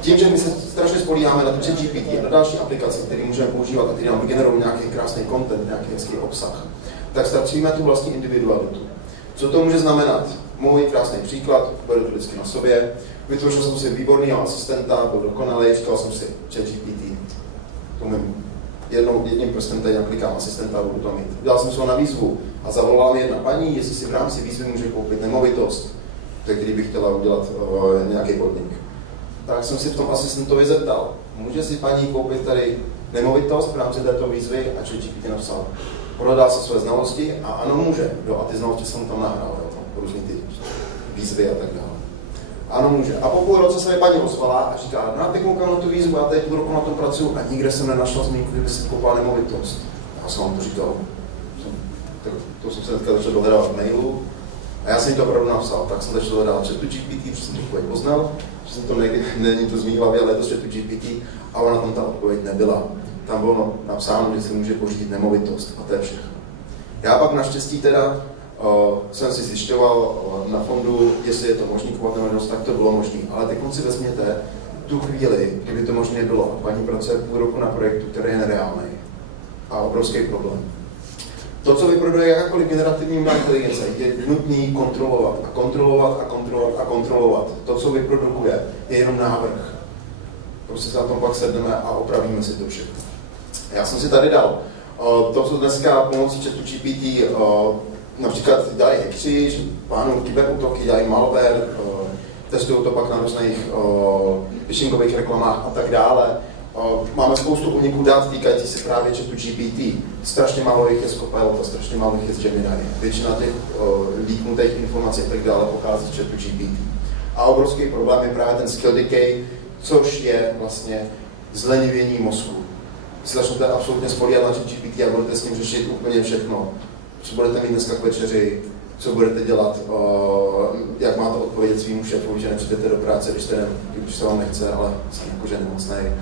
tím, že my se strašně spolíháme na ten ChatGPT a na další aplikace, které můžeme používat a které nám generují nějaký krásný content, nějaký hezký obsah, tak ztratíme tu vlastní individualitu. Co to může znamenat? Můj krásný příklad, beru to vždycky na sobě. Vytvořil jsem si výborného asistenta, byl dokonalý, říkal jsem si ChatGPT. Umím jedním prstem tady naklikám asistenta a budu to mít. Dal jsem se ho na výzvu a zavolala mi jedna paní, jestli si v rámci výzvy může koupit nemovitost, ze který bych chtěla udělat nějaký podnik. Tak jsem si v tom asistentovi zeptal, může si paní koupit tady nemovitost v rámci této výzvy a ChatGPT napsal. Prodá se své znalosti a ano, může. Jo, a ty znalosti jsem tam nahrál, tam různý ty výzvy a tak dále. Ano, může. A po půl roce se mi paní ozvala a říká, no a teď koukám na tu výzvu a teď půl roku na tom pracuju a nikde jsem nenašla zmínku, kdyby si koupila nemovitost. Já jsem vám to říkal. To jsem se dneska začal dohledávat v mailu a já jsem jí to opravdu napsal. Tak jsem začal dohledávat ChatGPT, protože jsem tu odpověď poznal, že jsem to není to z mý hlavy, ale je to z ChatGPT a ona tam ta odpověď nebyla. Tam bylo napsáno, že si může pořídit nemovitost a to je všechno. Já pak naštěstí teda jsem si zjišťoval na fondu, jestli je to možný kupovat nemovitost, tak to bylo možné. Ale teď si vezměte tu chvíli, kdyby to možné bylo. A paní pracuje půl roku na projektu, který je nereálný a obrovský problém. To, co vyproduje jakákoliv generativní umělá inteligence, je nutný kontrolovat a kontrolovat a kontrolovat a kontrolovat. To, co vyprodukuje, je jenom návrh. Prostě se na tom pak sedneme a opravíme si to všechno. Já jsem si tady dal to, co dneska pomocí ChatGPT například dělají hackři, že plánují kyberútoky, dělají malware, testují to pak na různých phishingových reklamách a tak dále. Máme spoustu úniků dat týkající se právě ChatGPT. Strašně málo jich je z Copilota, strašně málo jich je z Gemini. Většina těch líknutých informací a tak dále pochází z ChatGPT. A obrovský problém je právě ten skill decay, což je vlastně zlenivění mozku. Si začnete absolutně spolíhat na ChatGPT a budete s ním řešit úplně všechno. Co budete mít dneska k večeři, co budete dělat, jak máte odpovědět svým šéfovi, že nepřijdete do práce, když se vám nechce, ale jsem jakože nemocnej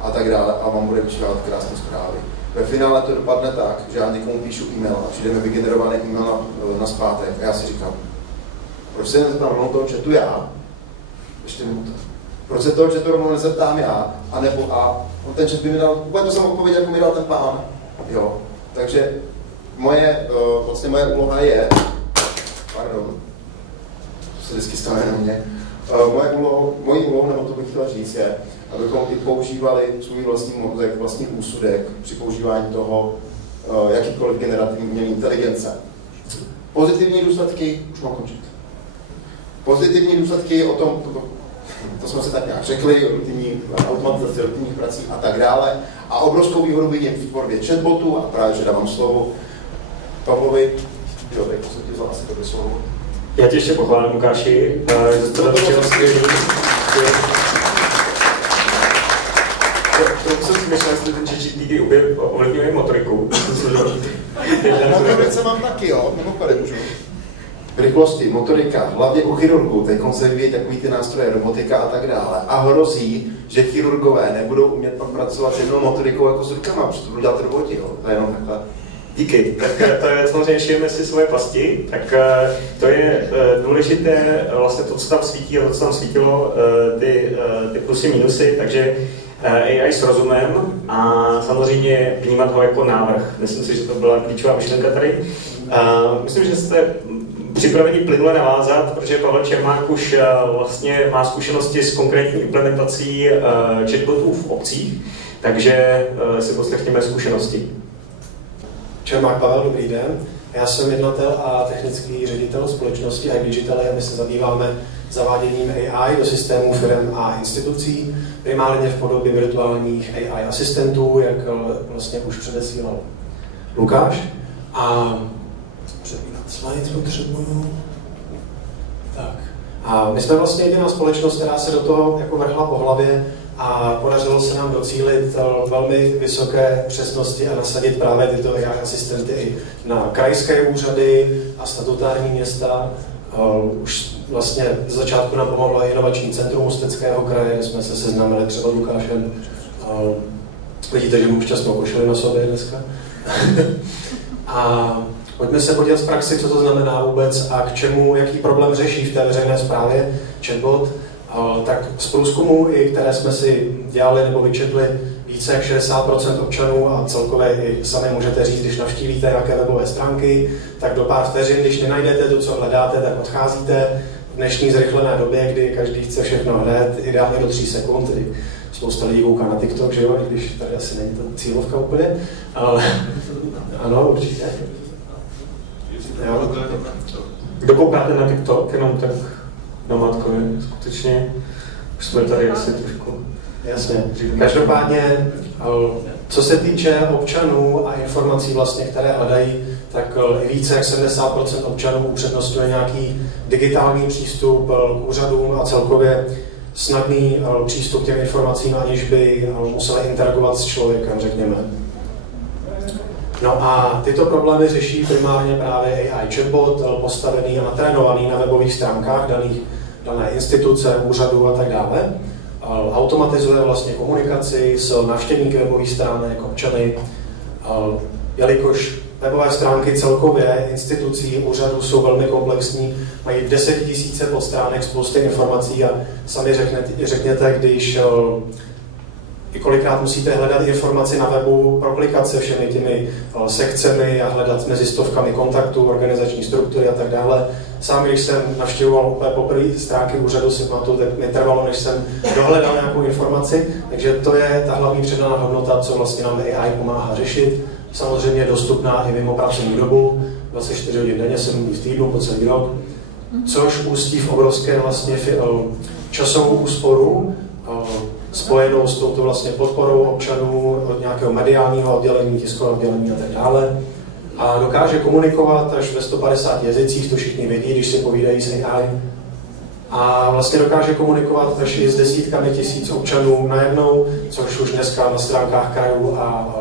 a tak dále a vám bude vyčítat krásné zprávy. Ve finále to dopadne tak, že já někomu píšu e-mail a přijde mi vygenerovaný e-mail na zpátek a já si říkám, proč se nezeptám rovnou toho chatu já? Ještě minuta. Proč se toho chatu rovnou nezeptám já? A ten chat by mi dal úplně to samou odpověď, jako mi dal ten pán. Jo. Takže moje úloha je, to se vždycky stane na mě, mojí úlohou, nebo to bych chtěl říct, je, abychom i používali svůj vlastní mozek, vlastní úsudek při používání toho jakýkoliv generativní umělé inteligence. Pozitivní důsledky, už mám končit. Pozitivní důsledky o tom, to jsme se tak nějak řekli, rutinní automatizace rutinních prací a tak dále. A obrovskou výhodu vidím v tvorbě chatbotů a právě, že dávám slovo Pavlovi. Jo, tak jsem ti vzal asi to slovo. Já tě ještě pochválím, Lukáši, že to začal skvělý. To jsem si myslel, jestli ten ChatGPT ovlivňuje motoriku. Motorice mám taky, jo, mimochodem můžu. Rychlosti, motorika, hlavně u chirurgů, teď se vyvíjí takový ty nástroje, robotika a tak dále. A hrozí, že chirurgové nebudou umět pak pracovat s jednou motorikou jako s rukama, protože to budou dělat roboti, jo. To je jenom takhle. Díky. Tak to je samozřejmě, šijeme si svoje pasti, tak to je důležité, vlastně to, co tam svítí a to, co tam svítilo, ty plusy, minusy, takže AI s rozumem a samozřejmě vnímat ho jako návrh. Myslím si, že to byla klíčová myšlenka tady. Myslím, že jste připraveni plynule navázat, protože Pavel Čermák už vlastně má zkušenosti s konkrétní implementací chatbotů v obcích, takže si poslechněme zkušenosti. Čermák Pavel, dobrý den. Já jsem jednatel a technický ředitel společnosti iDigital a my se zabýváme zaváděním AI do systémů firm a institucí, primárně v podobě virtuálních AI asistentů, jak vlastně už předesílal Lukáš. A přepínat slide potřebuju. Tak. A my jsme vlastně jediná společnost, která se do toho jako vrhla po hlavě a podařilo se nám docílit velmi vysoké přesnosti a nasadit právě tyto AI asistenty i na krajské úřady a statutární města. Už vlastně z začátku nám pomohlo i inovační centrum Ústeckého kraje, kde jsme se seznámili třeba Lukášem. Vidíte, že mu šťastnou košili na sobě dneska. A pojďme se podívat z praxi, co to znamená vůbec a k čemu, jaký problém řeší v té veřejné správě chatbot. Tak z průzkumů, které jsme si dělali nebo vyčetli, více jak 60% občanů a celkově i sami můžete říct, když navštívíte nějaké webové stránky, tak do pár vteřin, když nenajdete to, co hledáte, tak odcházíte. V dnešní zrychlené době, kdy každý chce všechno hned, ideálně do 3 sekund, tedy spousta lidí kouká na TikTok, že jo, i když tady asi není to cílovka úplně, ale ano, určitě. Jo. Kdo koukáte na TikTok, jenom tak na matkově, skutečně, už jsme tady asi trošku. Jasně. Každopádně, co se týče občanů a informací vlastně, které hledají, tak více jak 70% občanů upřednostňuje nějaký digitální přístup k úřadům a celkově snadný přístup k těm informacím, aniž by museli interagovat s člověkem, řekněme. No a tyto problémy řeší primárně právě AI chatbot, postavený a natrénovaný na webových stránkách dané instituce, úřadu a tak dále. Automatizuje vlastně komunikaci s návštěvníky webových stránek, občany, jelikož webové stránky celkově institucí, úřadů jsou velmi komplexní, mají 10 000 podstránek, spousty informací a sami řekněte, když i kolikrát musíte hledat informaci na webu, proklikat se všemi těmi sekcemi a hledat mezi stovkami kontaktů, organizační struktury a tak dále. Sám, když jsem navštěvoval úplně poprvé stránky úřadu, si pamatuju, tak mi trvalo, než jsem dohledal nějakou informaci, takže to je ta hlavní přidaná hodnota, co vlastně nám AI pomáhá řešit. Samozřejmě je dostupná i mimo pracovní dobu, 24 hodin denně, 7 dní v týdnu, po celý rok, což ústí v obrovské vlastně časovou úsporu, spojenou s touto vlastně podporou občanů od nějakého mediálního oddělení, tiskového oddělení a tak dále. A dokáže komunikovat až ve 150 jazycích, to všichni vědí, když si povídají s AI. A vlastně dokáže komunikovat až i s desítkami tisíc občanů najednou, což už dneska na stránkách krajů a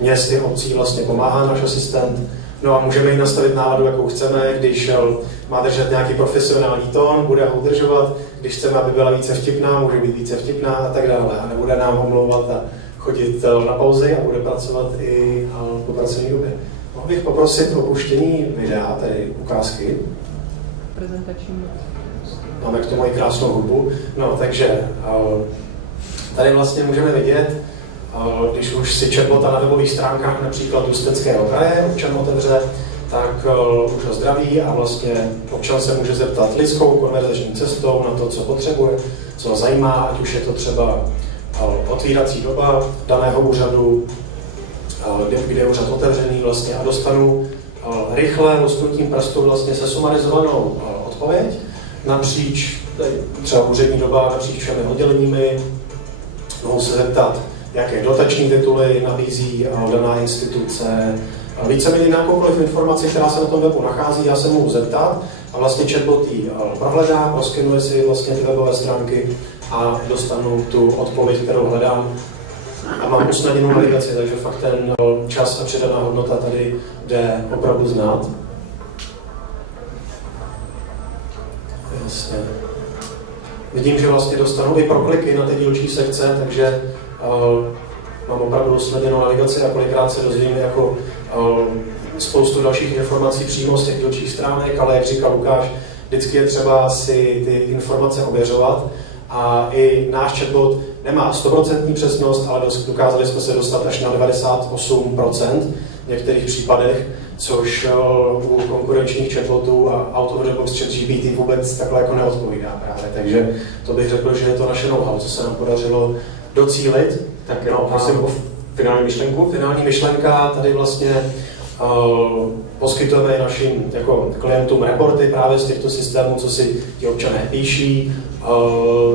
měst i obcí vlastně pomáhá náš asistent. No a můžeme jí nastavit náladu, jakou chceme, když má držet nějaký profesionální tón, bude ho udržovat, když chceme, aby byla více vtipná, může být více vtipná a tak dále. A nebude nám omlouvat a chodit na pauzy a bude pracovat i po pracovní době. Mohl bych poprosit o puštění videa, tedy ukázky. Prezentační. Máme k tomu i krásnou hudbu. No, takže tady vlastně můžeme vidět, když už si chatbota na webových stránkách například Ústeckého kraje občan otevře, tak už ho zdraví a vlastně občan se může zeptat lidskou konverzační cestou na to, co potřebuje, co ho zajímá, ať už je to třeba otvírací doba daného úřadu, kde je úřad otevřený vlastně a dostanu rychle lusknutím prstu vlastně se sumarizovanou odpověď napříč, třeba úřední doba napříč všemi odděleními, mohou se zeptat, jaké dotační tituly nabízí daná instituce, víceméně nějakoukoliv informaci, která se na tom webu nachází, já se mohu zeptat a vlastně chatbot ji prohledá, proskenuje si vlastně ty webové stránky a dostanu tu odpověď, kterou hledám a mám usnadněnou navigaci, takže fakt ten čas a přidaná hodnota tady jde opravdu znát. Jasně. Vidím, že vlastně dostanu i prokliky na ty dílčí sekce, takže mám opravdu usnadněnou navigaci a kolikrát se dozvím jako spoustu dalších informací přímo z těch dílčích stránek, ale jak říkal Lukáš, vždycky je třeba si ty informace ověřovat a i náš chatbot nemá 100% přesnost, ale dokázali jsme se dostat až na 98% v některých případech, což u konkurenčních chatbotů a out of the box ChatGPT vůbec takhle jako neodpovídá právě. Takže to bych řekl, že je to naše know-how, co se nám podařilo docílit. Tak no, prosím o finální myšlenku. Finální myšlenka tady vlastně poskytujeme našim jako klientům reporty právě z těchto systémů, co si ti občané píší.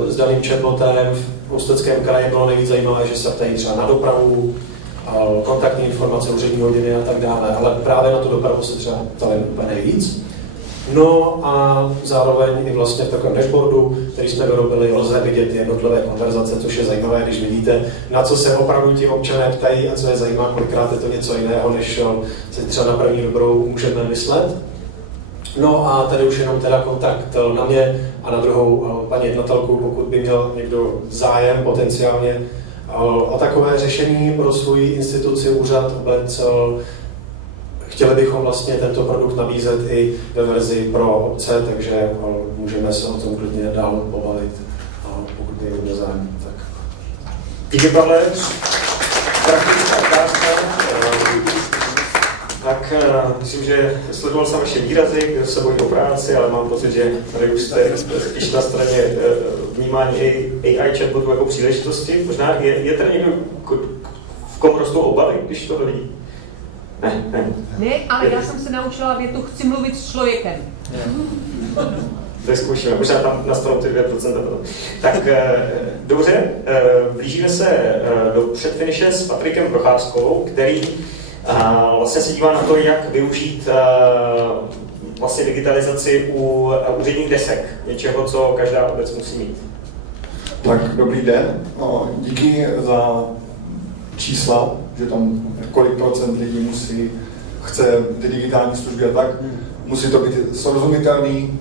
S daným chatbotem v Ústeckém kraji bylo nejvíc zajímavé, že se ptají třeba na dopravu, kontaktní informace, úřední hodiny a tak dále, ale právě na tu dopravu se třeba ptali úplně nejvíc. No a zároveň i vlastně v takovém dashboardu, který jsme vyrobili, lze vidět jednotlivé konverzace, což je zajímavé, když vidíte, na co se opravdu ti občané ptají a co je zajímá, kolikrát je to něco jiného, než si třeba na první dobrou můžeme myslet. No a tady už jenom teda kontakt na mě a na druhou paní jednatelku, pokud by měl někdo zájem potenciálně o takové řešení pro svou instituci, úřad, obec. Chtěli bychom vlastně tento produkt nabízet i ve verzi pro obce, takže můžeme se o tom klidně dál pobavit, pokud by někdo zájem. Díky, Pavle. Praktická otázka. Tak myslím, že sledoval jsem vaše výrazy, kdo se bojí o práci, ale mám pocit, že tady už jste spíš na straně vnímání AI chatbotu jako příležitosti. Možná je tady někdo, v kom rostou obavy, když to vidí? Ne, ale já jsem se naučila větu, chci mluvit s člověkem. To zkoušíme, možná tam nastanou ty 2%. Tak dobře, blížíme se do předfiniše s Patrikem Procházkou, který vlastně se dívá na to, jak využít vlastně digitalizaci u úředních desek, něčeho, co každá obec musí mít. Tak dobrý den, díky za čísla, že tam kolik procent lidí chce ty digitální služby a tak. Musí to být srozumitelný.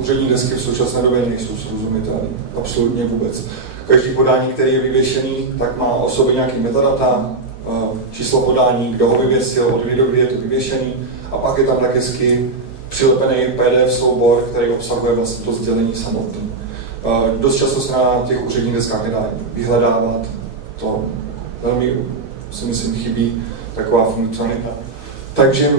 Úřední desky v současné době nejsou srozumitelné, absolutně vůbec. Každý podání, který je vyvěšený, tak má o sobě nějaký metadata, číslo podání, kdo ho vyvěsil, od kdy je to vyvěšený, a pak je tam tak hezky přilepený PDF soubor, který obsahuje vlastně to sdělení samotné. Dost často se na těch úředních deskách nedá vyhledávat, to velmi, si myslím, chybí taková funkcionalita. Takže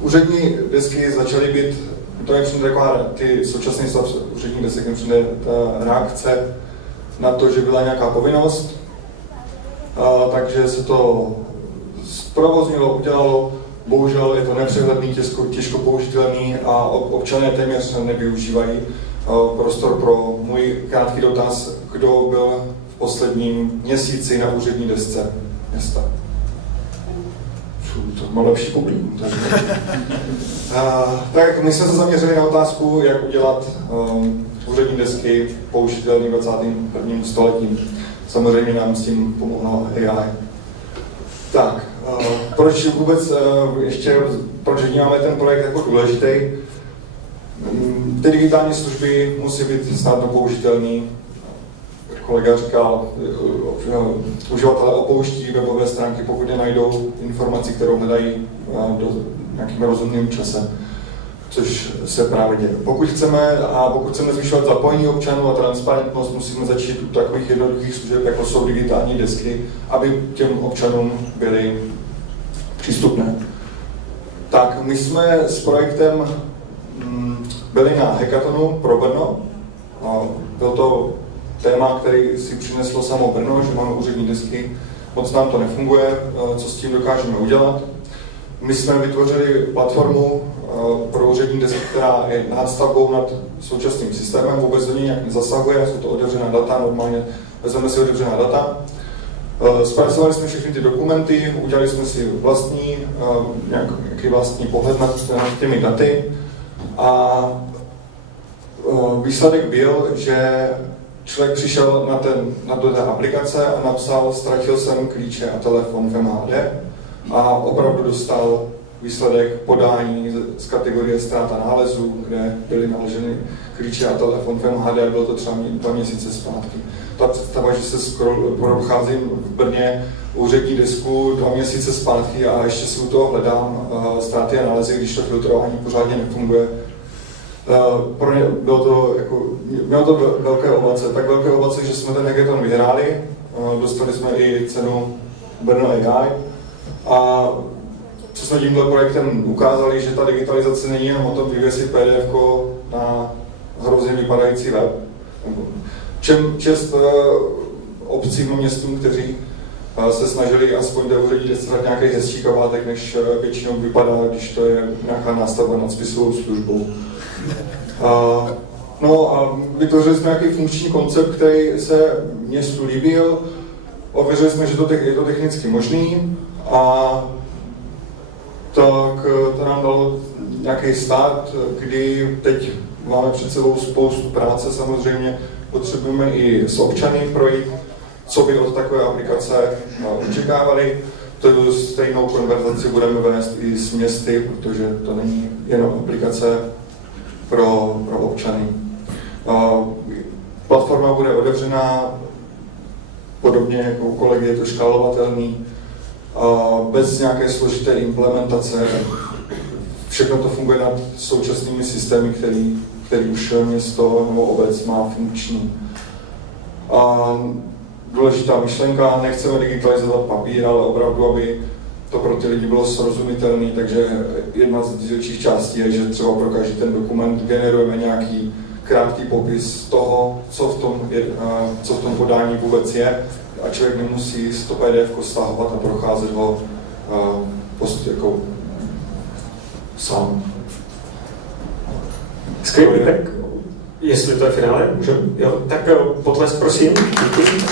úřední desky začaly být, to je přijde taková, ty současný stav úředních desek nepřijde ta reakce na to, že byla nějaká povinnost, takže se to zprovoznilo, udělalo, bohužel je to nepřehledný, těžko použitelný a občané téměř nevyužívají. Prostor pro můj krátký dotaz, kdo byl v posledním měsíci na úřední desce města. To má lepší publikum. Tak my jsme se zaměřili na otázku, jak udělat úřední desky použitelný v 21. století. Samozřejmě nám s tím pomohla AI. Tak, proč vůbec proč vnímáme ten projekt jako důležitý? Ty digitální služby musí být snadno použitelný. Kolega říkal, uživatelé opouští webové stránky, pokud nenajdou informaci, kterou hledají do nějakým rozumným čase, což se právě děje. Pokud chceme zvyšovat zapojení občanů a transparentnost, musíme začít u takových jednoduchých služeb, jako jsou digitální desky, aby těm občanům byly přístupné. Tak my jsme s projektem byli na hackathonu pro Brno. Byl to téma, který si přineslo samo Brno, že máme úřední desky, moc nám to nefunguje, co s tím dokážeme udělat. My jsme vytvořili platformu pro úřední desky, která je nadstavbou nad současným systémem, vůbec do něj nějak nezasahuje, jsou to otevřená data, normálně vezmeme si otevřená data. Zpracovali jsme všechny ty dokumenty, udělali jsme si nějaký vlastní pohled nad těmi daty a výsledek byl, že člověk přišel na té aplikace a napsal, ztratil jsem klíče a telefon v MHD a opravdu dostal výsledek podání z kategorie ztráta nálezu, kde byly naloženy klíče a telefon v MHD, bylo to třeba 2 měsíce zpátky. Ta představa, že se procházím v Brně úřední desku 2 měsíce zpátky a ještě si u toho hledám ztráty a nálezy, když to filtrování pořádně nefunguje. Mělo to velké ovoce, tak velké ovoce, že jsme ten hackathon vyhráli, dostali jsme i cenu Brno AI a co jsme tímhle projektem ukázali, že ta digitalizace není jenom o tom vyvěsit PDF na hrozně vypadající web. Čest obcím a městům, kteří se snažili aspoň té úřední desce nějaký hezčí kabátek, než většinou vypadá, když to je nějaká nástavba nad spisovou službou. No a vytvořili jsme nějaký funkční koncept, který se městu líbil. Ověřili jsme, že je to technicky možný a tak to nám dalo nějaký start, kdy teď máme před sebou spoustu práce, samozřejmě potřebujeme i s občany projít, co by od takové aplikace očekávali. Tu stejnou konverzaci budeme vést i s městy, protože to není jenom aplikace pro občany. Platforma bude otevřená, podobně jako u kolegy je to škálovatelný, bez nějaké složité implementace. Všechno to funguje nad současnými systémy, který už město nebo obec má funkční. Důležitá myšlenka, nechceme digitalizovat papír, ale opravdu, aby to pro ty lidi bylo srozumitelné, takže jedna z dílčích částí je, že třeba pro každý ten dokument generujeme nějaký krátký popis toho, co v tom podání vůbec je, a člověk nemusí to PDF stahovat a procházet ho jako sám. Skvělý, tak jestli to je finále, můžeme? Jo, tak potles, prosím. Děkuji.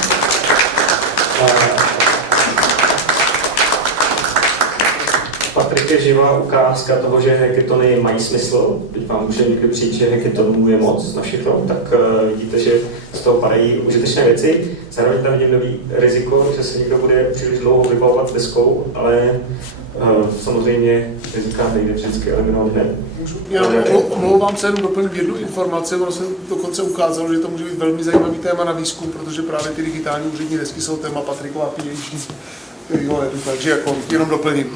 Patrik je živá ukázka toho, že hackathony mají smysl. Teď vám může někdy přijít, že hackathonů je moc na všechno, tak vidíte, že z toho padají užitečné věci. Zároveň tam vidím nový riziko, že se někdo bude příliš dlouho vybavovat deskou, ale samozřejmě rizika nejde vždycky eliminovat hned. Omlouvám se, jenom doplnit jednu informaci, ono se dokonce ukázalo, že to může být velmi zajímavý téma na výzkum, protože právě ty digitální úřední desky jsou téma Patrikova PhD. Takže jako jenom doplním.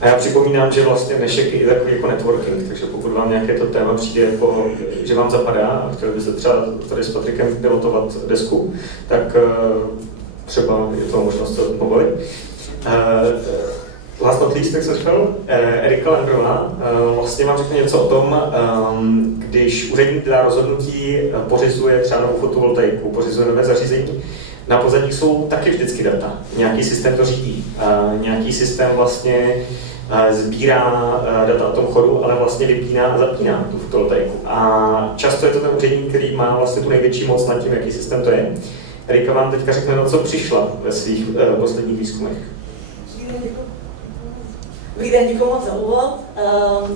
A já připomínám, že vlastně dnešek je takový jako networking, takže pokud vám nějaké to téma přijde, jako, že vám zapadá a chtěli byste třeba tady s Patrikem pilotovat desku, tak třeba je to možnost se pobavit. Last not least, jak jsem říkal, Erika Lendrová vlastně vám řekne něco o tom, když úředník dá rozhodnutí, pořizuje třeba novou fotovoltaiku, pořizuje nové zařízení, na pozadí jsou taky vždycky data. Nějaký systém to řídí, nějaký systém vlastně sbírá data o tom chodu, ale vlastně vypíná a zapíná tu fotovoltaiku. A často je to ten úředník, který má vlastně tu největší moc nad tím, jaký systém to je. Erika vám teďka řekne, na co přišla ve svých posledních výzkumech. Dobrý den, děkuji moc za úvod.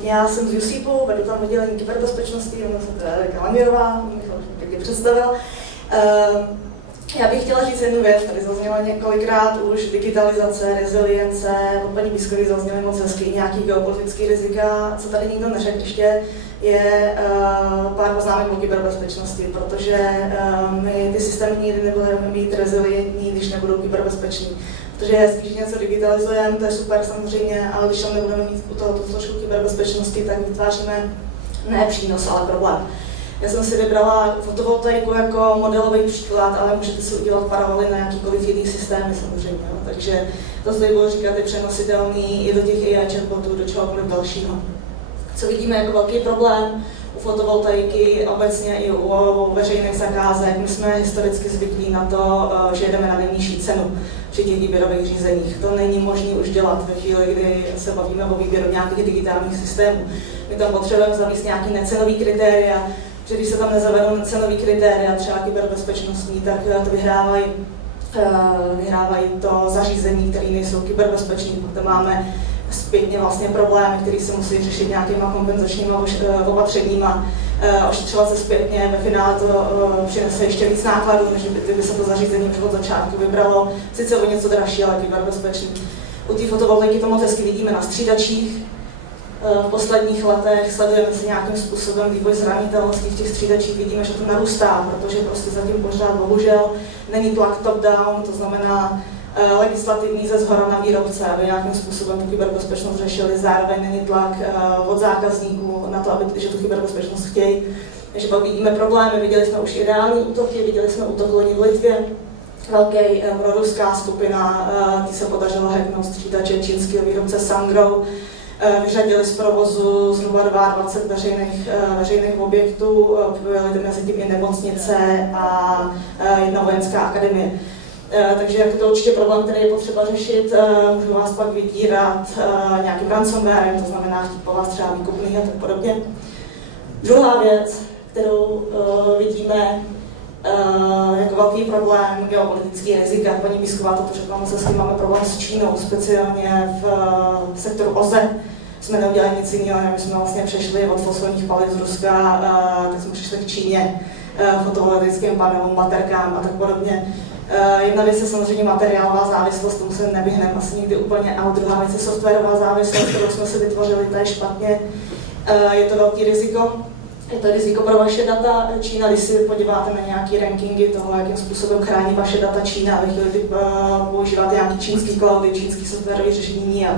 Já jsem z USIPu, vedu tam oddělení kyberbezpečnosti, jmenuji se teda Erika Lendrová, Michal už pěkně představil. Já bych chtěla říct jednu věc, tady zazněla několikrát už digitalizace, rezilience, od paní Bískové zazněly moc hezky nějaký geopolitický rizika. Co tady nikdo neřekl ještě, je pár poznámek o kyberbezpečnosti, protože my ty systémy nikdy nebudeme mít rezilientní, když nebudou kyberbezpeční. Protože je hezký, že něco digitalizujeme, to je super samozřejmě, ale když tam nebudeme mít u toho složku kyberbezpečnosti, tak vytváříme ne přínos, ale problém. Já jsem si vybrala fotovoltaiku jako modelový příklad, ale můžete si udělat paralely na jakýkoliv jiný systémy samozřejmě. Takže to zde bylo říkat, je přenositelný i do těch AI chatbotů, do čehokoliv dalšího. Co vidíme jako velký problém u fotovoltaiky, obecně i u veřejných zakázek, my jsme historicky zvyklí na to, že jedeme na nejnižší cenu při těch výběrových řízeních. To není možné už dělat ve chvíli, kdy se bavíme o výběru nějakých digitálních systémů. My tam potřebujeme zavést nějaký necenový kritéria, že když se tam nezavedou cenový kritéria, třeba kyberbezpečnostní, tak to vyhrávají to zařízení, které nejsou kyberbezpečné. Potom máme zpětně vlastně problémy, které se musí řešit nějakýma kompenzačníma opatřeníma. Ošetřovat se zpětně, ve finále to přinese ještě víc nákladů, než kdyby se to zařízení už od začátku vybralo. Sice o něco dražší, ale kyberbezpečný. U té fotovoltaiky to moc hezky vidíme na střídačích. V posledních letech sledujeme si nějakým způsobem vývoj zranitelnosti v těch střídačích, vidíme, že to narůstá, protože prostě zatím pořád bohužel není tlak top-down, to znamená legislativní ze shora na výrobce, aby nějakým způsobem tu kyberbezpečnost řešili, zároveň není tlak od zákazníků na to, že tu kyberbezpečnost chtějí. Takže pak vidíme problémy, viděli jsme už i reální útoky, viděli jsme útok loni v Litvě, velký proruská skupina, ty se podařilo hacknout střídače čínského výrobce Sungrow, vyřadili z provozu zhruba 22 veřejných objektů, byly mezi tím i nemocnice a jedna vojenská akademie. Takže jako to určitě problém, který je potřeba řešit, můžu vás pak vydírat nějakým ransomwarem, to znamená chtít po vás třeba výkupný a tak podobně. Druhá věc, kterou vidíme jako velký problém, geopolitický rizika. Paní Písková to řekla, moc s tím máme problém s Čínou, speciálně v sektoru OZE. Jsme neudělali nic jiného, my jsme vlastně přešli od fosilních paliv z Ruska, tak jsme přišli k Číně, fotovoltaickým panelům, baterkám a tak podobně. Jedna věc je samozřejmě materiálová závislost, tomu se nevyhneme asi nikdy úplně, ale druhá věc je softwarová závislost, kterou jsme si vytvořili, to je špatně. Je to velký riziko. Je to riziko pro vaše data. Čína, když si podíváte na nějaké rankingy toho, jakým způsobem chrání vaše data Čína, ve chvíli, kdy používáte nějaký čínský cloudy, čínský softwarový řešení nijak.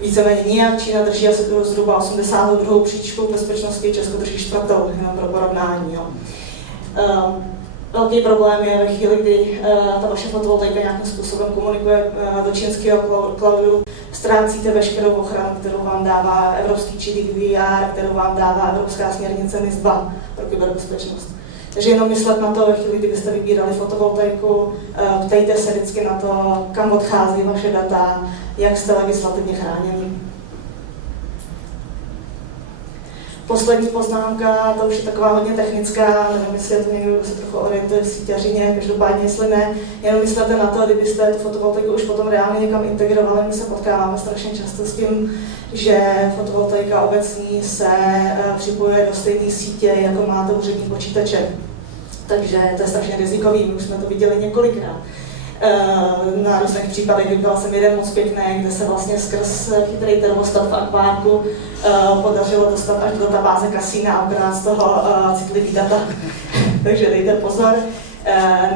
Víceméně nijak. Čína drží asi zhruba 82. příčku v bezpečnosti, Česko drží 4. jenom pro porovnání. Jo. Velký problém je ve chvíli, kdy ta vaše fotovoltaika nějakým způsobem komunikuje do čínského cloudu, ztrácíte veškerou ochranu, kterou vám dává evropský GDPR, kterou vám dává Evropská směrnice NIS 2 pro kyberbezpečnost. Takže jenom myslet na to, ve chvíli, kdybyste vybírali fotovoltaiku, ptejte se vždycky na to, kam odchází vaše data, jak jste legislativně chráněni. Poslední poznámka, to už je taková hodně technická, nevím, jestli je to někdo, kdo se trochu orientuje v síťařině, každopádně jestli ne, jenom myslete na to, kdybyste tu fotovoltaiku už potom reálně někam integrovali. My se potkáváme strašně často s tím, že fotovoltaika obecní se připojuje do stejné sítě, jako máte úřední počítače. Takže to je strašně rizikový, my už jsme to viděli několikrát. Na různých případech vypral jsem jeden moc pěkný, kde se vlastně skrz chytrý termostat v akvárku podařilo dostat až do databáze kasína a ukrát z toho citlivý data. Takže dejte pozor.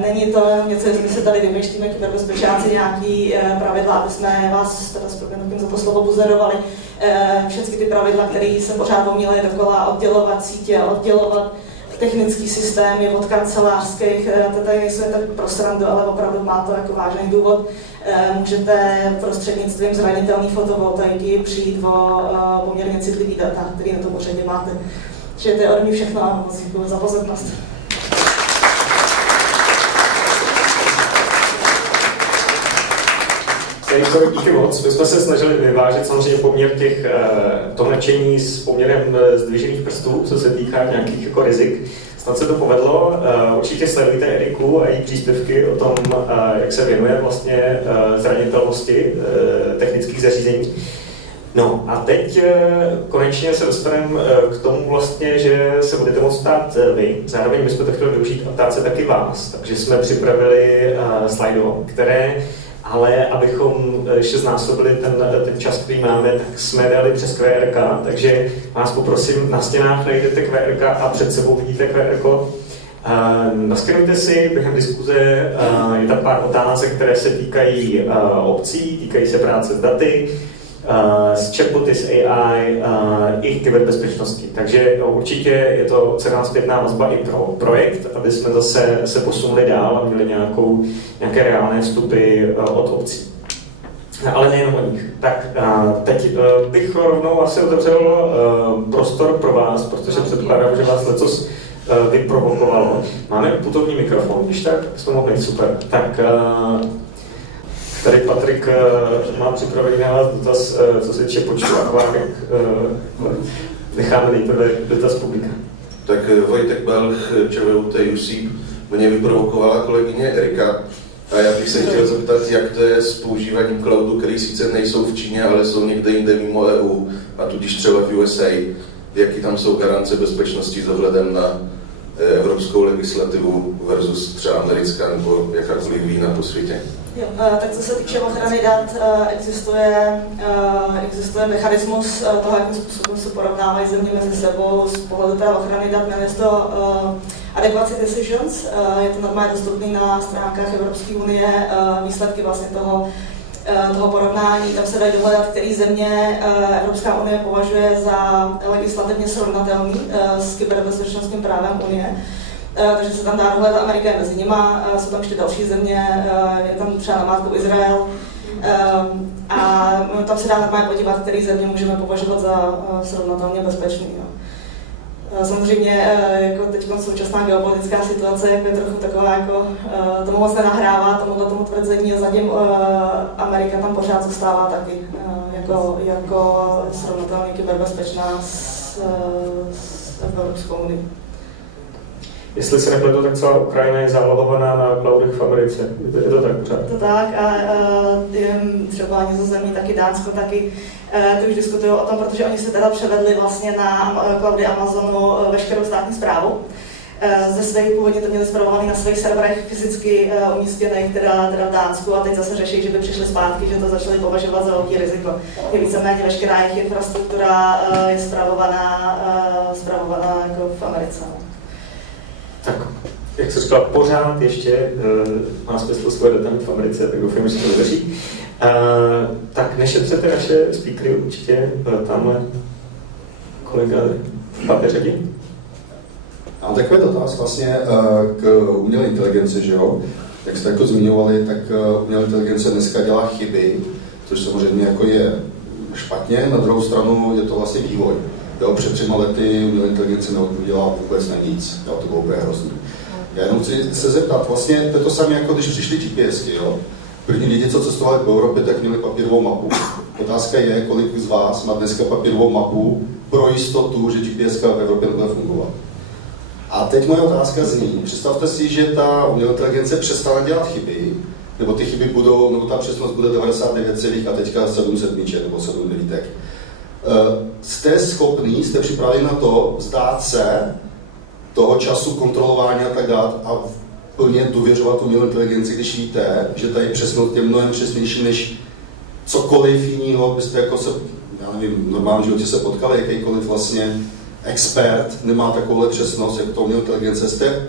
Není to něco, že my se tady vymýšlíme kyberbezpečáci nějaký pravidla, aby jsme vás teda s proměnutím za to slovo buzerovali. Všechny ty pravidla, které se pořád omílají dokola, oddělovat sítě, oddělovat technický systém je od kancelářských, to tady nejsme tak pro srandu, ale opravdu má to jako vážný důvod. Můžete prostřednictvím zranitelné fotovoltaiky přijít o poměrně citlivý data, který na tom pořadě máte. Takže to je ode mě všechno a moc děkuji za pozornost. Díky moc. My jsme se snažili vyvážet samozřejmě poměr toho nadšení s poměrem zdvižených prstů, co se týká nějakých jako rizik. Snad se to povedlo. Určitě sledujte Eriku a její příspěvky o tom, jak se věnuje vlastně zranitelnosti technických zařízení. No a teď konečně se dostaneme k tomu vlastně, že se budete moct ptát vy. Zároveň my jsme to chtěli využít a ptát se taky vás. Takže jsme připravili slajdo, které ale abychom ještě znásobili ten čas, který máme, tak jsme dali přes QRK, takže vás poprosím, na stěnách najdete QRK a před sebou vidíte QRK. Naskenujte si během diskuze, je tam pár otázek, které se týkají obcí, týkají se práce s daty, s chatboty, s AI i kyberbezpečnosti. Takže určitě je to celá zpětná vazba i pro projekt, aby jsme zase se posunuli dál a měli nějaké reálné vstupy od obcí. Ale nejenom od nich. Tak teď bych rovnou asi otevřel prostor pro vás, protože předpokládám, že vás letos vyprovokovalo. Máme putovní mikrofon, když tak jsme mohli, super. Tak tady Patrik má připravený na vás dotaz, co se týče počtu akváriek. Necháme nejprve dotaz publika. Tak Vojtek Belch, ČVUT USIP, mě vyprovokovala kolegyně Erika. A já bych se chtěl zeptat, jak to je s používáním cloudu, který sice nejsou v Číně, ale jsou někde jinde mimo EU, a tudíž třeba v USA. Jaký tam jsou garance bezpečnosti s ohledem na evropskou legislativu versus třeba americká nebo jakákoliv jiná po světě? Jo, tak co se týče ochrany dat, existuje mechanismus toho, jakým způsobem se porovnávají země mezi sebou z pohledu té ochrany dat, jmenuje se to Adequacy Decisions, je to normálně dostupné na stránkách Evropské unie, výsledky vlastně toho porovnání, tam se dají dohledat, který země Evropská unie považuje za legislativně srovnatelný s kyberbezpečnostním právem unie. Takže se tam dá dohledat, Amerika je mezi nima, jsou tam ještě další země, je tam třeba namátkou Izrael. A tam se dá normálně podívat, který země můžeme považovat za srovnatelně bezpečný. Jo. Samozřejmě jako teď současná geopolitická situace jako je trochu taková, jako tomu moc nenahrává tomu tvrzení a zatím Amerika tam pořád zůstává taky jako srovnatelný kyberbezpečná s Evropskou unii. Jestli se nepletu, tak celá Ukrajina je zálohovaná na cloudech v Americe. Je to tak pořád? To tak a třeba Nizozemí, taky Dánsko, taky to už diskutují o tom, protože oni se teda převedli vlastně na cloudy Amazonu veškerou státní správu. Ze svých původně to měli spravovaný na svých serverech fyzicky umístěných teda v Dánsku a teď zase řeší, že by přišli zpátky, že to začali považovat za velký riziko. Je víceméně veškerá jejich infrastruktura je spravovaná jako v Americe. Tak, jak se říkala, pořád ještě má smysl svoje data v Americe, tak doufám, že se to vydaří. Tak nešetřete naše speakery určitě, tamhle kolega v páté řadě. Mám takový dotaz vlastně k umělé inteligenci, že jo? Jak jste jako zmiňovali, tak umělá inteligence dneska dělá chyby, což samozřejmě jako je špatně, na druhou stranu je to vlastně vývoj. Jo, před 3 lety umělá inteligence neudělala vůbec na nic, jo, to bylo úplně hrozný. Já jenom chci se zeptat, vlastně to je to samé, jako když přišly GPSky, jo? První lidi, co cestovali po Evropě, tak měli papírovou mapu. Otázka je, kolik z vás má dneska papírovou mapu pro jistotu, že GPSka v Evropě nebude fungovat. A teď moje otázka zní, představte si, že ta umělá inteligence přestane dělat chyby, nebo ty chyby budou, nebo ta přesnost bude 99, a teďka 700 nebo 7 devítek. Jste schopný, jste připraveni na to vzdát se toho času kontrolování a tak dále a plně důvěřovat umělé inteligenci, když víte, že tady přesnost je mnohem přesnější než cokoliv jiného, byste jako se, já nevím, v normálním životě se potkali, jakýkoliv vlastně expert nemá takovouhle přesnost, jako to umělá inteligence. Jste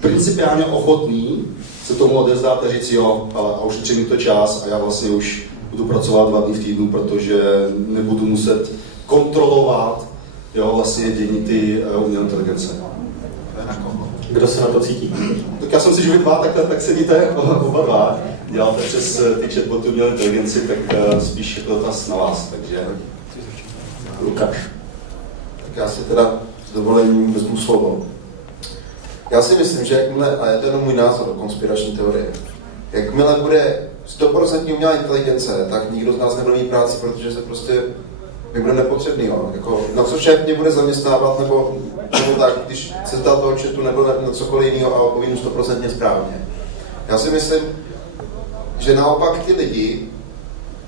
principiálně ochotný se tomu odevzdat a říct, jo, ale a ušetří mi to čas a já vlastně už budu pracovat 2 dny v týdnu, protože nebudu muset kontrolovat, jo, vlastně dění ty umělé inteligence. Kdo se na to cítí? Tak já jsem si, že vy dva tak sedíte oba dva, děláte přes ty chatboty umělé inteligenci, tak spíš je to dotaz na vás, takže Lukáš. Tak já si teda s dovolením vezmu slovo. Já si myslím, že jakmile, a je to jenom můj názor o konspirační teorie, jakmile bude 100% umělá inteligence, tak nikdo z nás nebude mít práci, protože se prostě my budeme nepotřebný, jo. Jako, na co šéf mě bude zaměstnávat, nebo tak, když se zdal toho chatu nebo na cokoliv jiného a odpovím 100% správně. Já si myslím, že naopak ty lidi,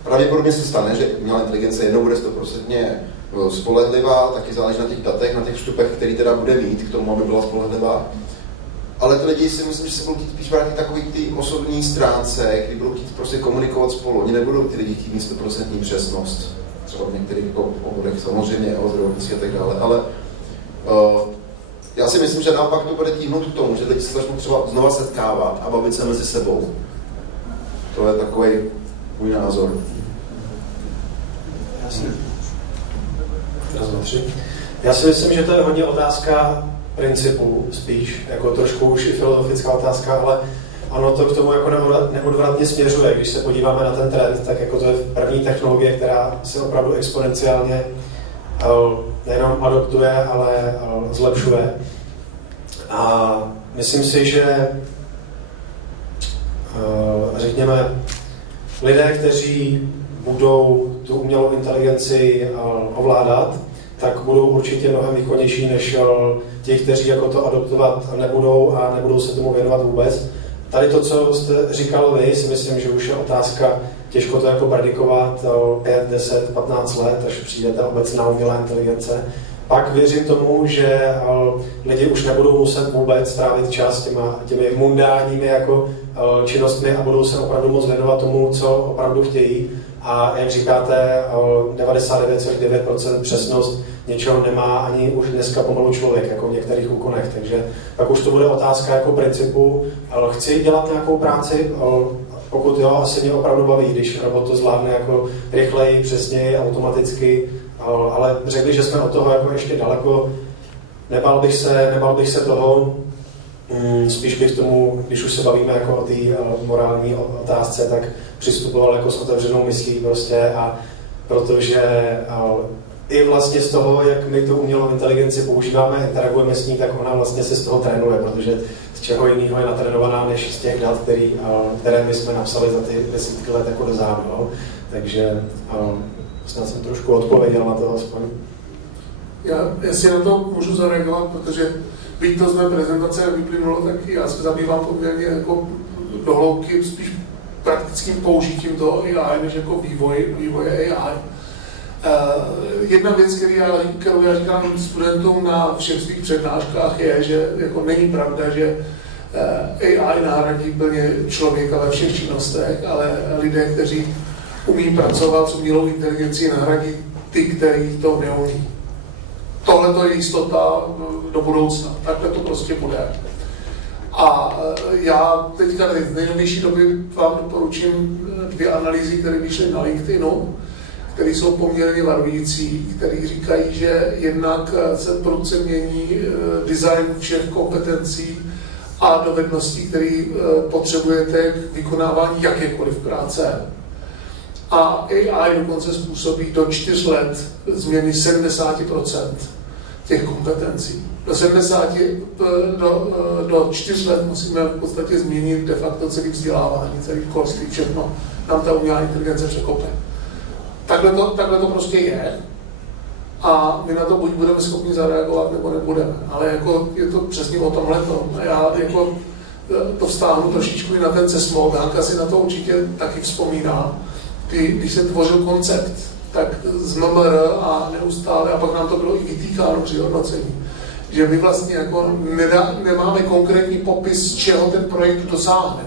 pravděpodobně se stane, že umělá inteligence jednou bude 100% spolehlivá, taky záleží na těch datech, na těch vstupech, který teda bude mít k tomu, aby byla spolehlivá. Ale ty lidi si myslím, že se budou chtít spíš vrátit takový ty osobní stránce, kdy budou chtít prostě komunikovat spolu. Oni nebudou ty lidi chtít mít 100% přesnost. Třeba v některých oborech samozřejmě, o zdravotnictví a tak dále, ale já si myslím, že naopak to bude tíhnout k tomu, že lidi se začnou třeba znova setkávat a bavit se mezi sebou. To je takový můj názor. Jasně. Raz, dva, tři. Já si myslím, že to je hodně otázka principu, spíš, jako trošku už i filozofická otázka, ale ono to k tomu jako neodvratně směřuje. Když se podíváme na ten trend, tak jako to je první technologie, která se opravdu exponenciálně nejenom adoptuje, ale zlepšuje. A myslím si, že řekněme, lidé, kteří budou tu umělou inteligenci ovládat, tak budou určitě mnohem výkonnější než ti, kteří jako to adoptovat nebudou a nebudou se tomu věnovat vůbec. Tady to, co jste říkal vy, si myslím, že už je otázka, těžko to jako predikovat 5, 10, 15 let, až přijde ta obecná umělá inteligence. Pak věřím tomu, že lidi už nebudou muset vůbec trávit čas těmi mundánními jako činnostmi a budou se opravdu moc věnovat tomu, co opravdu chtějí. A jak říkáte, 99,9% přesnost něčeho nemá ani už dneska pomalu člověk, jako v některých úkonech. Takže pak už to bude otázka jako principu, chci dělat nějakou práci, pokud jo, asi mě opravdu baví, když robot to zvládne jako rychleji, přesněji, automaticky, ale řekli, že jsme od toho jako ještě daleko, nebál bych se toho, spíš bych tomu, když už se bavíme jako o té morální otázce, tak přistupoval jako s otevřenou myslí prostě, a protože i vlastně z toho, jak my tu umělou inteligenci používáme, interagujeme s ní, tak ona vlastně se z toho trénuje, protože z čeho jiného je natrénovaná než z těch dat, které my jsme napsali za ty desítky let jako dozadu. No? Takže snad jsem trošku odpověděl na to aspoň. Já si na to můžu zareagovat, protože byť to z mé prezentace vyplynulo, tak já se zabývám poměrně jako dohloubky spíš praktickým použitím toho AI, než jako vývoje AI. Jedna věc, kterou já říkám studentům na všech svých přednáškách, je, že jako není pravda, že AI nahradí plně člověka ve všech činnostech, ale lidé, kteří umí pracovat s umělou inteligencí, nahradí ty, kteří to neumí. Tohle to je jistota do budoucna, takhle to prostě bude. A já teďka v nejnovější době vám doporučím 2 analýzy, které vyšly na LinkedInu, které jsou poměrně varující, které říkají, že jednak se prudce mění design všech kompetencí a dovedností, které potřebujete k vykonávání jakékoliv práce. A AI dokonce způsobí do 4 let změny 70% těch kompetencí. Do 4 let musíme v podstatě změnit de facto celý vzdělávání, celý školství, všechno nám ta umělá inteligence překope. Takhle to prostě je a my na to buď budeme schopni zareagovat, nebo nebudeme. Ale jako je to přesně o tomhletom. A já jako to vztáhnu trošičku i na ten CESMOD. Hanka si na to určitě taky vzpomíná. Když se tvořil koncept, tak z MMR a neustále, a pak nám to bylo i vytýkáno při hodnocení, že my vlastně jako nemáme konkrétní popis, čeho ten projekt dosáhne.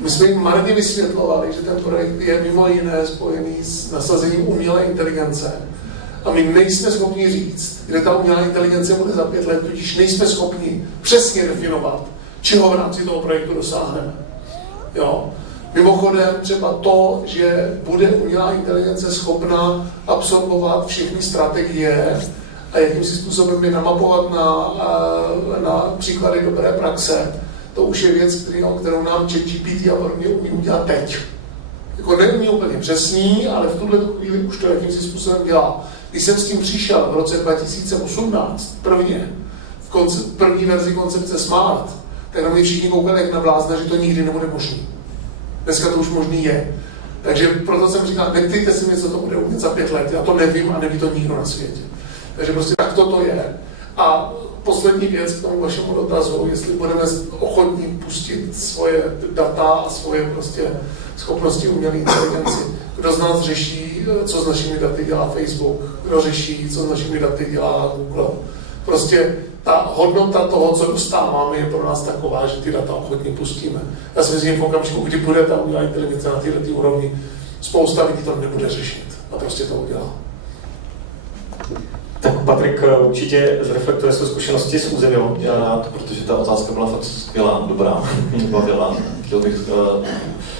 My jsme jim marně vysvětlovali, že ten projekt je mimo jiné spojený s nasazením umělé inteligence. A my nejsme schopni říct, kde ta umělá inteligence bude za 5 let, tudíž nejsme schopni přesně definovat, čeho v rámci toho projektu dosáhneme. Jo? Mimochodem třeba to, že bude umělá inteligence schopna absorbovat všechny strategie a jakýmsi způsobem je namapovat na příklady dobré praxe, to už je věc, kterou nám ChatGPT a podobně umí udělat teď. Jako neumí úplně přesný, ale v tuhle chvíli už to jakýmsi způsobem dělá. Když jsem s tím přišel v roce 2018, v první verzi koncepce Smart, tak na mě všichni koukali jak na blázna, že to nikdy nebude možné. Dneska to už možný je. Takže proto jsem říkal, neptejte si mě, co to bude umět za 5 let. Já to nevím a neví to nikdo na světě. Takže prostě tak to je. A poslední věc k tomu vašemu dotazu, jestli budeme ochotní pustit svoje data a svoje prostě schopnosti umělé inteligenci. Kdo z nás řeší, co s našimi daty dělá Facebook, kdo řeší, co s našimi daty dělá Google. Prostě ta hodnota toho, co dostáváme, je pro nás taková, že ty data ochotně pustíme. Já si myslím, v okamžiku, kdy bude ta umělá inteligence na této úrovni, spousta lidí to nebude řešit a prostě to udělá. Tak Patrik určitě zreflektuje své zkušenosti s územím. Já rád, protože ta otázka byla fakt skvělá, dobrá, mě bavila. Chtěl bych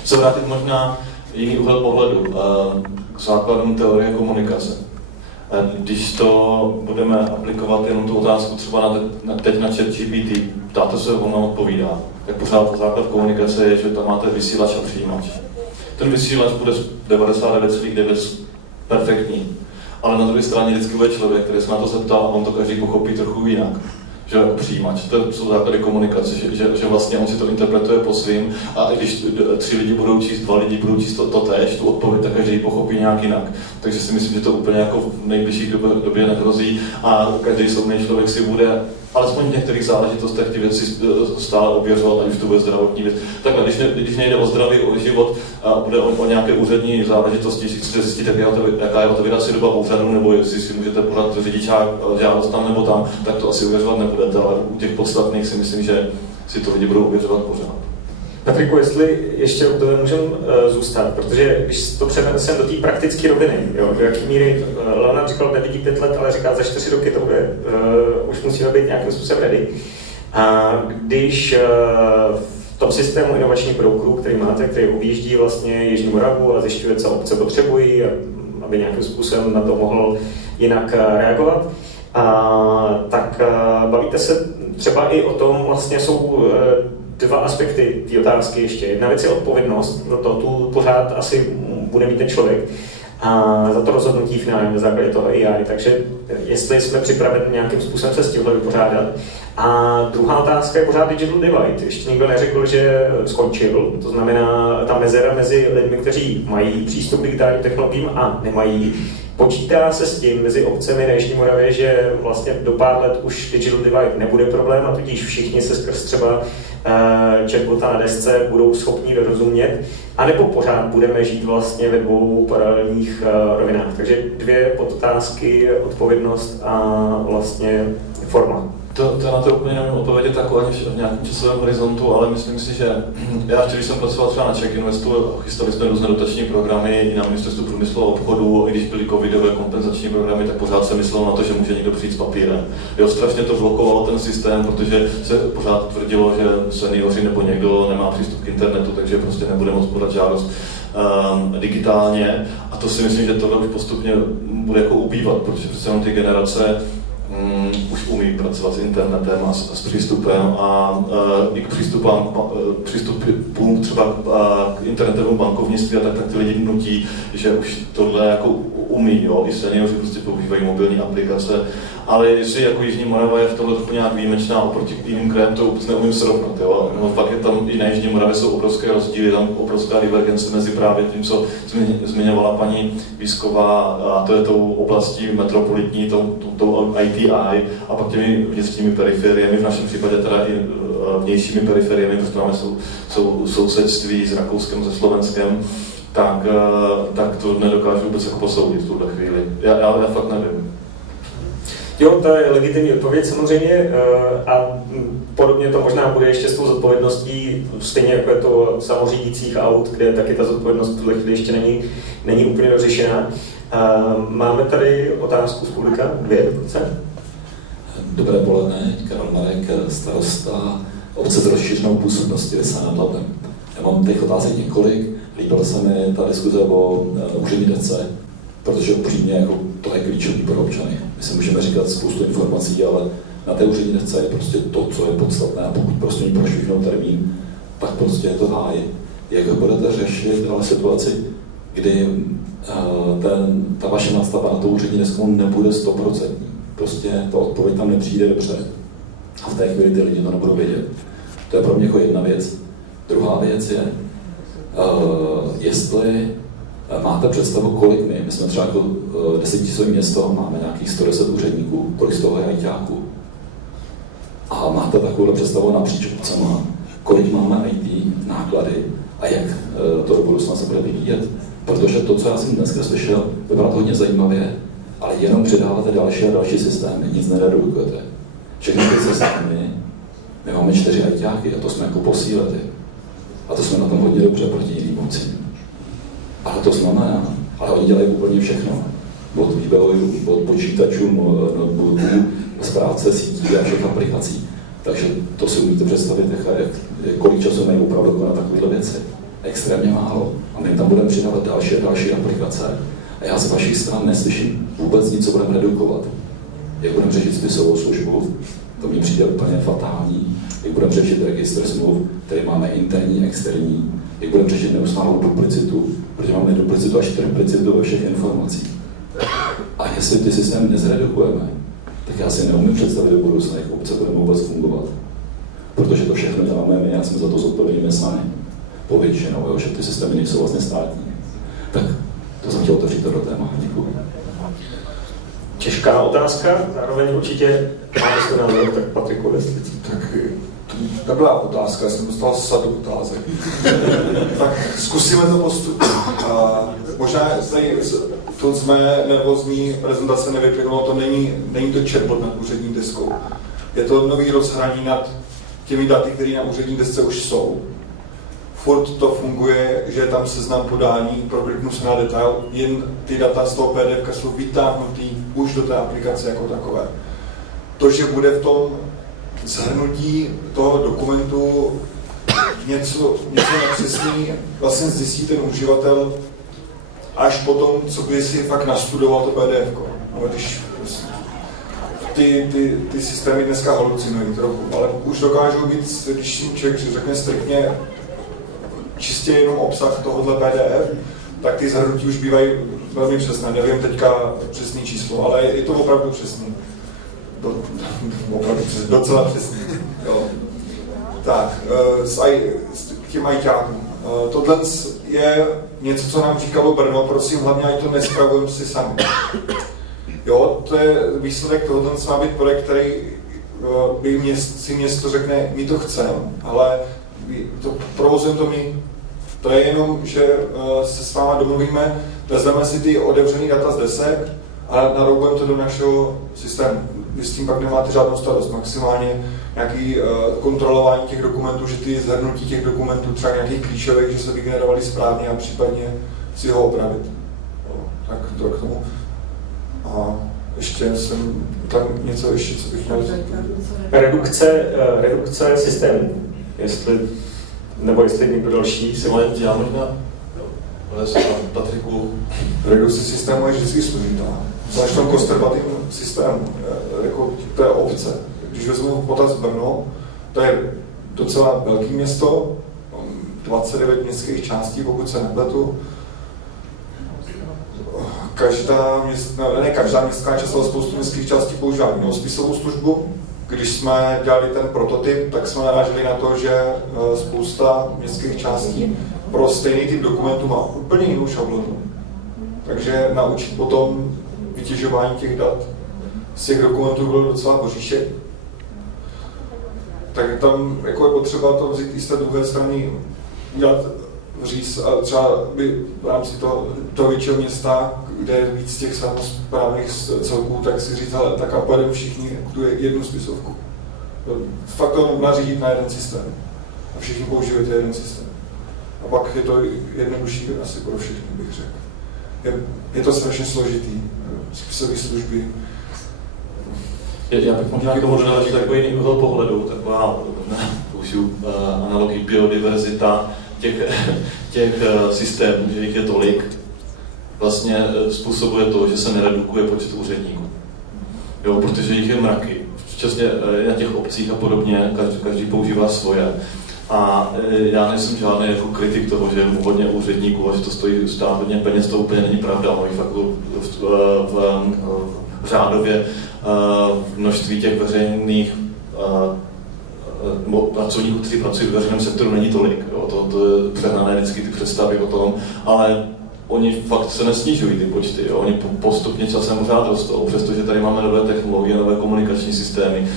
se vrátit možná jiný úhel pohledu k základům teorie komunikace. Když to budeme aplikovat jenom tu otázku třeba teď na ChatGPT, ptáte se, on nám odpovídá. Tak pořád základ komunikace je, že tam máte vysílač a přijímač. Ten vysílač bude 99,9 perfektní, ale na druhé straně vždycky bude člověk, který se na to zeptá a on to každý pochopí trochu jinak. Že přijímač, to jsou základy komunikace, že vlastně on si to interpretuje po svým a když 3 lidi budou číst, 2 lidi budou číst to též, tu odpověď, tak každý ji pochopí nějak jinak. Takže si myslím, že to úplně jako v nejbližší době nehrozí a každý soudný člověk si bude alespoň v některých záležitostech ty věci stále ověřovat, ať už to bude zdravotní věc. Takhle, když nejde o zdraví, o život a bude o nějaké úřední záležitosti, si chcete zjistit, jaká je otevírací doba úřadu, nebo jestli si můžete podat řidičák žádost tam nebo tam, tak to asi ověřovat nebudete, ale u těch podstatných si myslím, že si to lidi budou ověřovat pořád. Patriku, jestli ještě u toho můžeme zůstat, protože když to přeneseme do té praktické roviny, jo, do jaký míry, Leonard říkal, nevidí 5 let, ale říká, za 4 roky to bude, už musíme být nějakým způsobem ready. A když v tom systému inovačních brokerů, který máte, který objíždí vlastně Jižní Moravu a zjišťuje, co obce potřebují, aby nějakým způsobem na to mohl jinak reagovat, tak bavíte se třeba i o tom, vlastně jsou 2 aspekty té otázky ještě. Jedna věc je odpovědnost, to tu pořád asi bude mít ten člověk. a za to rozhodnutí finálně na základě toho AI. Takže jestli jsme připraveni nějakým způsobem se s tímhle vypořádat. A druhá otázka je pořád digital divide. Ještě nikdo neřekl, že skončil. To znamená ta mezera mezi lidmi, kteří mají přístup k digitálním technologiím a nemají. Počítá se s tím mezi obcemi na Jižní Moravě, že vlastně do pár let už digital divide nebude problém a tudíž všichni se skrz třeba chatbota na desce budou schopni dorozumět, anebo pořád budeme žít vlastně ve dvou paralelních rovinách. Takže dvě podotázky, odpovědnost a vlastně forma. To na to úplně nevím odpovědět jako ani v nějakém časovém horizontu, ale myslím si, že já když jsem pracoval třeba na Czech Investu, chystali jsme různé dotační programy i na Ministerstvu průmyslu a obchodu, i když byly covidové kompenzační programy, tak pořád se myslelo na to, že může někdo přijít s papírem. Jo, strašně to blokovalo ten systém, protože se pořád tvrdilo, že seniori nebo někdo nemá přístup k internetu, takže prostě nebude moct podat žádost digitálně. A to si myslím, že tohle už postupně bude jako ubývat, protože přece jenom ty generace už umí pracovat s internetem a s přístupem a i k přístupům třeba k internetovému bankovnictví a tak ty lidi nutí, že už tohle jako umí, jo, i seniori prostě používají mobilní aplikace, ale jestli jako Jižní Morava je v tohle trochu nějak výjimečná oproti jiným krajem, to vůbec neumím srovnat, jo. No, fakt je tam i na Jižní Moravě jsou obrovské rozdíly, tam obrovská divergence mezi právě tím, co zmiňovala paní Výsková, a to je tou oblastí metropolitní, tou ITI, a pak těmi vnitřními periferiemi, v našem případě teda i vnějšími periferiemi, protože máme sousedství s Rakouskem, se Slovenskem, tak to nedokážu vůbec jako posoudit v tuhle chvíli. Já fakt nevím. Jo, to je legitimní odpověď samozřejmě a podobně to možná bude ještě s tou zodpovědností, stejně jako je to samořídících aut, kde taky ta zodpovědnost v tuhle chvíli ještě není úplně dořešená. Máme tady otázku z publika, 2 dokonce. Dobré poledne, Karol Marek, starosta obce s rozšířenou působností Lysá nad Labem. Já mám těch otázek několik, líbila se mi ta diskuze o úřední desce, protože upřímně jako to je klíčový pro občany. My si můžeme říkat spoustu informací, ale na té úřední desce je prostě to, co je podstatné, a pokud prostě mi prošvihnou termín, tak prostě je to háj. Jak budete řešit ale situaci, kdy ta vaše nadstava na tu úřední desku nebude 100%. Prostě ta odpověď tam nepřijde dobře. A v té chvíli ty lidi to nebudou vědět. To je pro mě jako jedna věc. Druhá věc je, jestli máte představu, kolik my jsme třeba jako 10 000 město, máme nějakých 110 úředníků, kolik z toho je ajťáků. A máte takovou představu napříč obcema, kolik máme IT náklady a jak to do budoucna se bude vyvíjet. Protože to, co já jsem dneska slyšel, vypadá to hodně zajímavě, ale jenom přidáváte další a další systémy, nic neredukujete. Všechny ty systémy, my máme 4 ajťáky a to jsme jako posílili. A to jsme na tom hodně dobře proti jiným obcím. Ale to znamená, ale oni dělají úplně všechno. Od vývoju, od počítačů, notebooků, správce sítí a všech aplikací. Takže to si umíte představit, kolik času mají opravdu na takovéhle věci. Extrémně málo. A my tam budeme přidávat další a další aplikace. A já z vašich stran neslyším vůbec nic, co budeme redukovat. Jak budeme řešit spisovou službu, to mi přijde úplně fatální. Jak budeme řešit registr smluv, který máme interní, externí. Jak budeme řešit neustálou duplicitu, protože máme duplicitu až triplicitu ve všech informacích. A jestli ty systémy nezredukujeme, tak já si neumím představit do budoucna, jak obce budeme vůbec fungovat. Protože to všechno děláme my a jsme za to zodpovědní sami. Povětšinou, že ty systémy nejsou vlastně státní. Tak to jsem chtěl otevřít to do téma. Děkuji. Těžká otázka, zároveň určitě máte svůj názor, tak Patriku, jestli. Tak to byla otázka, já jsem dostal sadu otázek. Tak zkusíme to postupně. Možná tady to z mé nervózní prezentace nevyplynulo, to není to chatbot nad úřední deskou. Je to nový rozhraní nad těmi daty, které na úřední desce už jsou. Furt to funguje, že je tam seznam podání, prokliknu se na detail, jen ty data z toho PDF jsou vytáhnutý už do té aplikace jako takové. To, že bude v tom shrnutí toho dokumentu něco nepřesný, vlastně zjistí ten uživatel až potom, co by si fakt nastudoval to PDF. No, když ty systémy dneska halucinují trochu, ale už dokážou být, když člověk řekne striktně čistě jenom obsah tohohle PDF, tak ty shrnutí už bývají velmi přesné. Nevím teďka přesné číslo, ale je to opravdu přesné. Opravdu přesný, docela přesný. Jo. Tak, k těm ajťákům. Tohle je něco, co nám říkalo Brno, prosím, hlavně ať to nespravujeme si sami. Jo, to je výsledek toho, ten má být projekt, který by si město řekne, my to chceme, ale to provozujeme to my. To je jenom, že se s váma domluvíme, vezmeme si ty otevřený data z desek a naroubujeme to do našeho systému. Vy s tím pak nemáte žádnou starost, maximálně nějaký kontrolování těch dokumentů, že ty zhrnutí těch dokumentů, třeba nějakých klíčových, že se vygenerovaly správně a případně si ho opravit. No, tak to k tomu. A ještě jsem tam něco ještě, co bych měl. Redukce systému, jestli někdo další si má já možná, Patriku. Redukce systému je vždycky složitá. Zvlášť v tom konzervativním systému, jako to je obce. Když vezmu v potaz Brno, to je docela velké město, 29 městských částí, pokud se nepletu. Každá městská část, ale spoustu městských částí používá jinou spisovou službu. Když jsme dělali ten prototyp, tak jsme naráželi na to, že spousta městských částí pro stejný typ dokumentů má úplně jinou šablonu. Takže naučit potom vytěžování těch dat z těch dokumentů bylo docela poříšek. Tak tam jako je potřeba to vzít i z té druhé strany, dělat říct a třeba by v rámci toho většího města, kde je víc těch samosprávných celků, tak si říct, ale tak a pojedeme všichni tu jednu spisovku. Fakt to nařídit na jeden systém. A všichni používají jeden systém. A pak je to jednodušší asi pro všechny, bych řekl. Je to strašně složitý, spisové služby. Já bych možná tomu dodal ještě takový jiný úhel pohledu, taková, použiju analogii biodiverzita těch systémů, že jich je tolik, vlastně způsobuje to, že se neredukuje počet úředníků. Jo, protože jich je mraky. Včasně na těch obcích a podobně, každý používá svoje. A já nejsem žádný jako kritik toho, že je hodně úředníků a že to stojí stát hodně peněz, to úplně není pravda. Mají fakt v řádově množství těch veřejných pracovníků, kteří pracují v veřejném sektoru, není tolik. Jo. To je přehnané vždycky ty představy o tom, ale oni fakt se nesnižují ty počty, jo. Oni postupně časem pořád rostou, přestože tady máme nové technologie, nové komunikační systémy,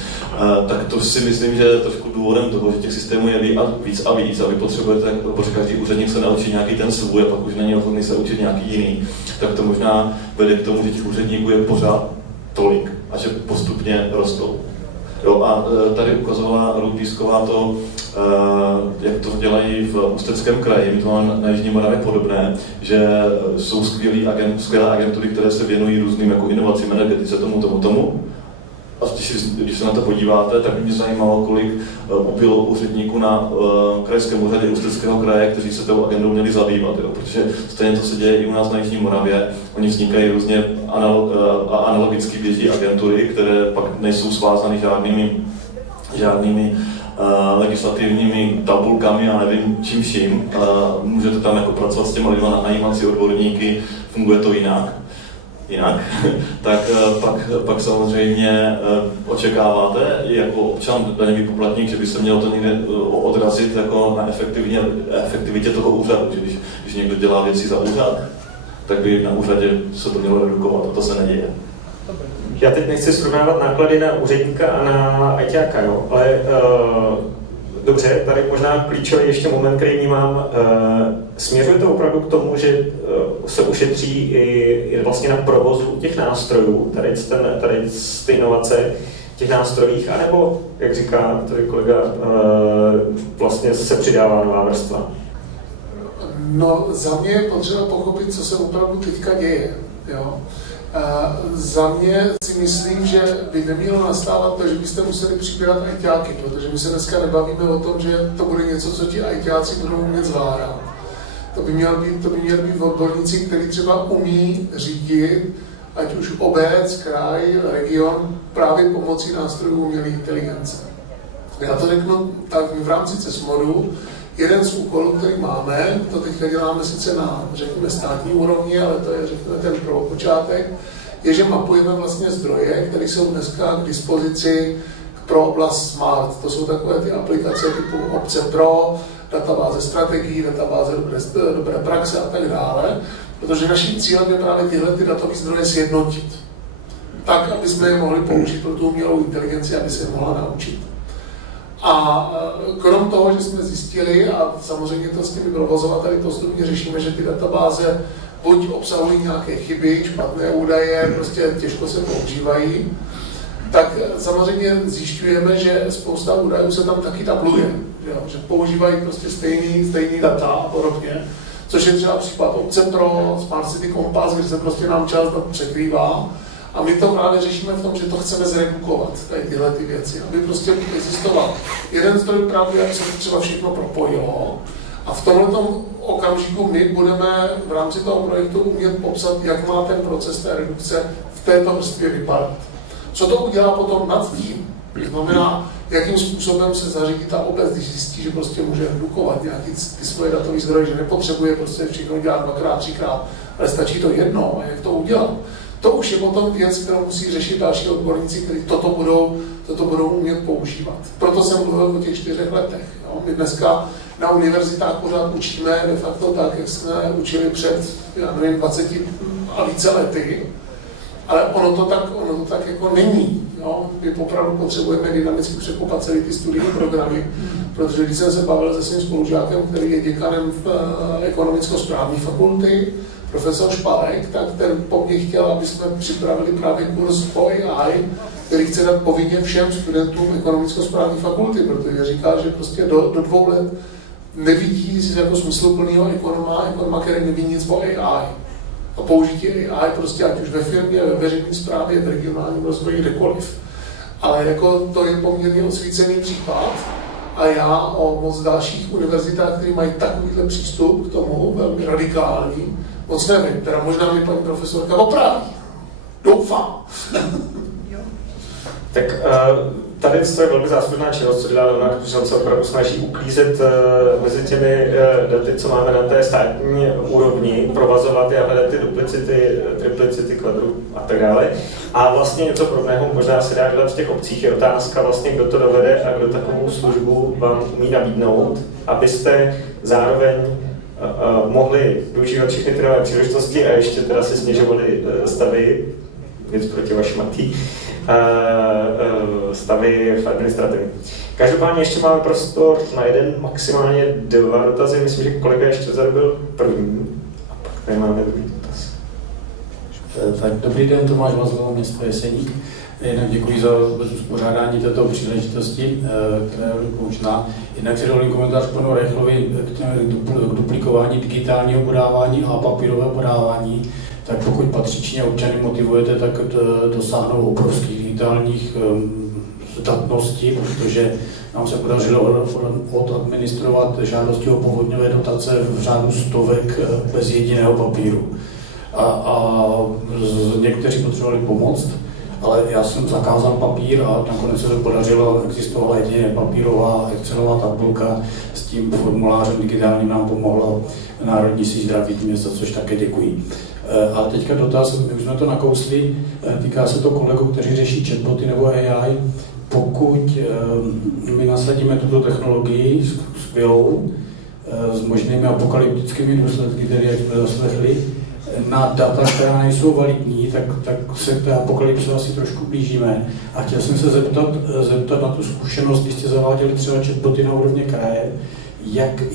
tak to si myslím, že je trošku důvodem toho, že těch systémů je víc a víc a vy potřebujete, protože každý úředník se naučí nějaký ten svůj a pak už není ochotný se učit nějaký jiný, tak to možná vede k tomu, že těch úředníků je pořád tolik a že postupně rostou. Jo, a tady ukazovala Ruth Písková to, jak to dělají v Ústeckém kraji, my to máme na Jižní Moravě podobné, že jsou skvělé agentury, které se věnují různým jako inovacím, energetice, tomu. A když se na to podíváte, tak mě zajímalo, kolik ubylo úředníků na krajském úřadě Ústeckého kraje, kteří se tou agendou měli zabývat, jo? Protože stejně to se děje i u nás na Jižní Moravě. Oni vznikají různě analogicky běží agentury, které pak nejsou svázány žádnými legislativními tabulkami a nevím čím vším. Můžete tam jako pracovat s těma lidma na najímací odborníky, funguje to jinak, tak pak samozřejmě očekáváte jako občan, daňový poplatník, že by se mělo to někde odrazit jako na efektivitě toho úřadu, že když někdo dělá věci za úřad, tak by na úřadě se to mělo redukovat a to se neděje. Já teď nechci srovnávat náklady na úředníka a na ajťáka, jo, ale dobře, tady možná klíčový ještě moment, který vnímám, směřuje to opravdu k tomu, že se ušetří i vlastně na provozu těch nástrojů, tady ty inovace těch nástrojích, anebo, jak říká tady kolega, vlastně se přidává nová vrstva? No, za mě je potřeba pochopit, co se opravdu teďka děje. Jo? Za mě si myslím, že by nemělo nastávat to, že byste museli přibírat ajťáky, protože my se dneska nebavíme o tom, že to bude něco, co ti ajťáci budou umět zvládat. To by měli být odborníci, kteří třeba umí řídit, ať už obec, kraj, region, právě pomocí nástrojů umělé inteligence. Já to řeknu tak v rámci CESMODu, jeden z úkolů, který máme, to teďka děláme sice na, řekněme, státní úrovni, ale to je, řekněme, ten prvopočátek, je, že mapujeme vlastně zdroje, které jsou dneska k dispozici pro oblast Smart. To jsou takové ty aplikace typu Obce Pro, databáze strategií, databáze dobré praxe a tak dále, protože naším cílem je právě tyhle ty datové zdroje sjednotit, tak, aby jsme je mohli použít pro tu umělou inteligenci, aby se je mohla naučit. A krom toho, že jsme zjistili, a samozřejmě to s těmi provozovateli postupně řešíme, že ty databáze buď obsahují nějaké chyby, špatné údaje, prostě těžko se používají, tak samozřejmě zjišťujeme, že spousta údajů se tam taky tabluje, že používají prostě stejný data a podobně, což je třeba případ Obce Pro, Smart City Compass, kde se prostě nám část dat překrývá. A my to právě řešíme v tom, že to chceme zredukovat, tady tyhle ty věci, aby prostě existoval jeden zdroj pravdy, aby se to třeba všechno propojilo. A v tomto okamžiku my budeme v rámci toho projektu umět popsat, jak má ten proces té redukce v této vrstvě vypadat. Co to udělá potom nad tím? To znamená, jakým způsobem se zařídí ta obec, když zjistí, že prostě může redukovat nějaký ty svoje datové zdroje, že nepotřebuje prostě všechno dělat dvakrát, třikrát, ale stačí to jednou a jak to udělat. To už je potom věc, kterou musí řešit další odborníci, kteří toto budou umět používat. Proto jsem mluvil o těch 4 letech. Jo. My dneska na univerzitách pořád učíme de facto tak, jak jsme učili před, 20 a více lety, ale ono to tak jako není. Jo. My opravdu potřebujeme dynamicky překopat celý ty studijní programy, protože když jsem se bavil se svým spolužákem, který je děkanem v ekonomicko-správní fakulty, profesor Špalek, tak ten po mně chtěl, aby jsme připravili právě kurz o AI, který chce dát povinně všem studentům ekonomicko-správní fakulty, protože říká, že prostě do 2 let nevidí jako smysluplného ekonoma, který neví nic o AI. A použití AI prostě ať už ve firmě, ve veřejné správě, v regionálním rozvoji, kdekoliv. Ale jako to je poměrně osvícený případ a já o moc dalších univerzitách, které mají takovýhle přístup k tomu, velmi radikální, moc nevím, teda možná mi paní profesorka opraví. Doufám. Tak tady to je velmi záslužná činnost, co dělá Leonard, protože on se opravdu snaží uklízet mezi těmi daty, co máme na té státní úrovni, provazovat je a hledat ty duplicity, triplicity, kvadru a tak dále. A vlastně něco podobného možná se dá dělat v těch obcích. Je otázka vlastně, kdo to dovede a kdo takovou službu vám umí nabídnout, abyste zároveň mohli využívat všechny ty nové příležitosti a ještě teda si snižovali stavy, věc proti vašmatý, stavy v administrativě. Každopádně ještě máme prostor na jeden, maximálně 2 dotazy. Myslím, že kolega ještě zarobil první. A pak tady máme druhý dotaz. Tak, dobrý den, Tomáš Vazlova, město Jeseník. Jinak děkuji za uspořádání této příležitosti, která je poučná. Jinak si dovolím komentář panu Rechlovi k duplikování digitálního podávání a papírového podávání. Tak pokud patřičně občany motivujete, tak dosáhnou obrovských digitálních zdatností, protože nám se podařilo odadministrovat žádosti o povodňové dotace v řádu stovek bez jediného papíru. A někteří potřebovali pomoct, ale já jsem zakázal papír a nakonec se to podařilo, existovala jedině papírová Excelová tabulka, s tím formulářem digitálním nám pomohlo Národní síť zdravých měst, za což také děkuji. A teďka dotaz, my už jsme to nakousli, týká se to kolegů, kteří řeší chatboty nebo AI. Pokud my nasadíme tuto technologii skvělou, s možnými apokalyptickými důsledky, které jak jsme zaslechli, na data, která nejsou validní, tak se k té apokalypse asi trošku blížíme. A chtěl jsem se zeptat na tu zkušenost, když jste zaváděli třeba chatboty na úrovni kraje,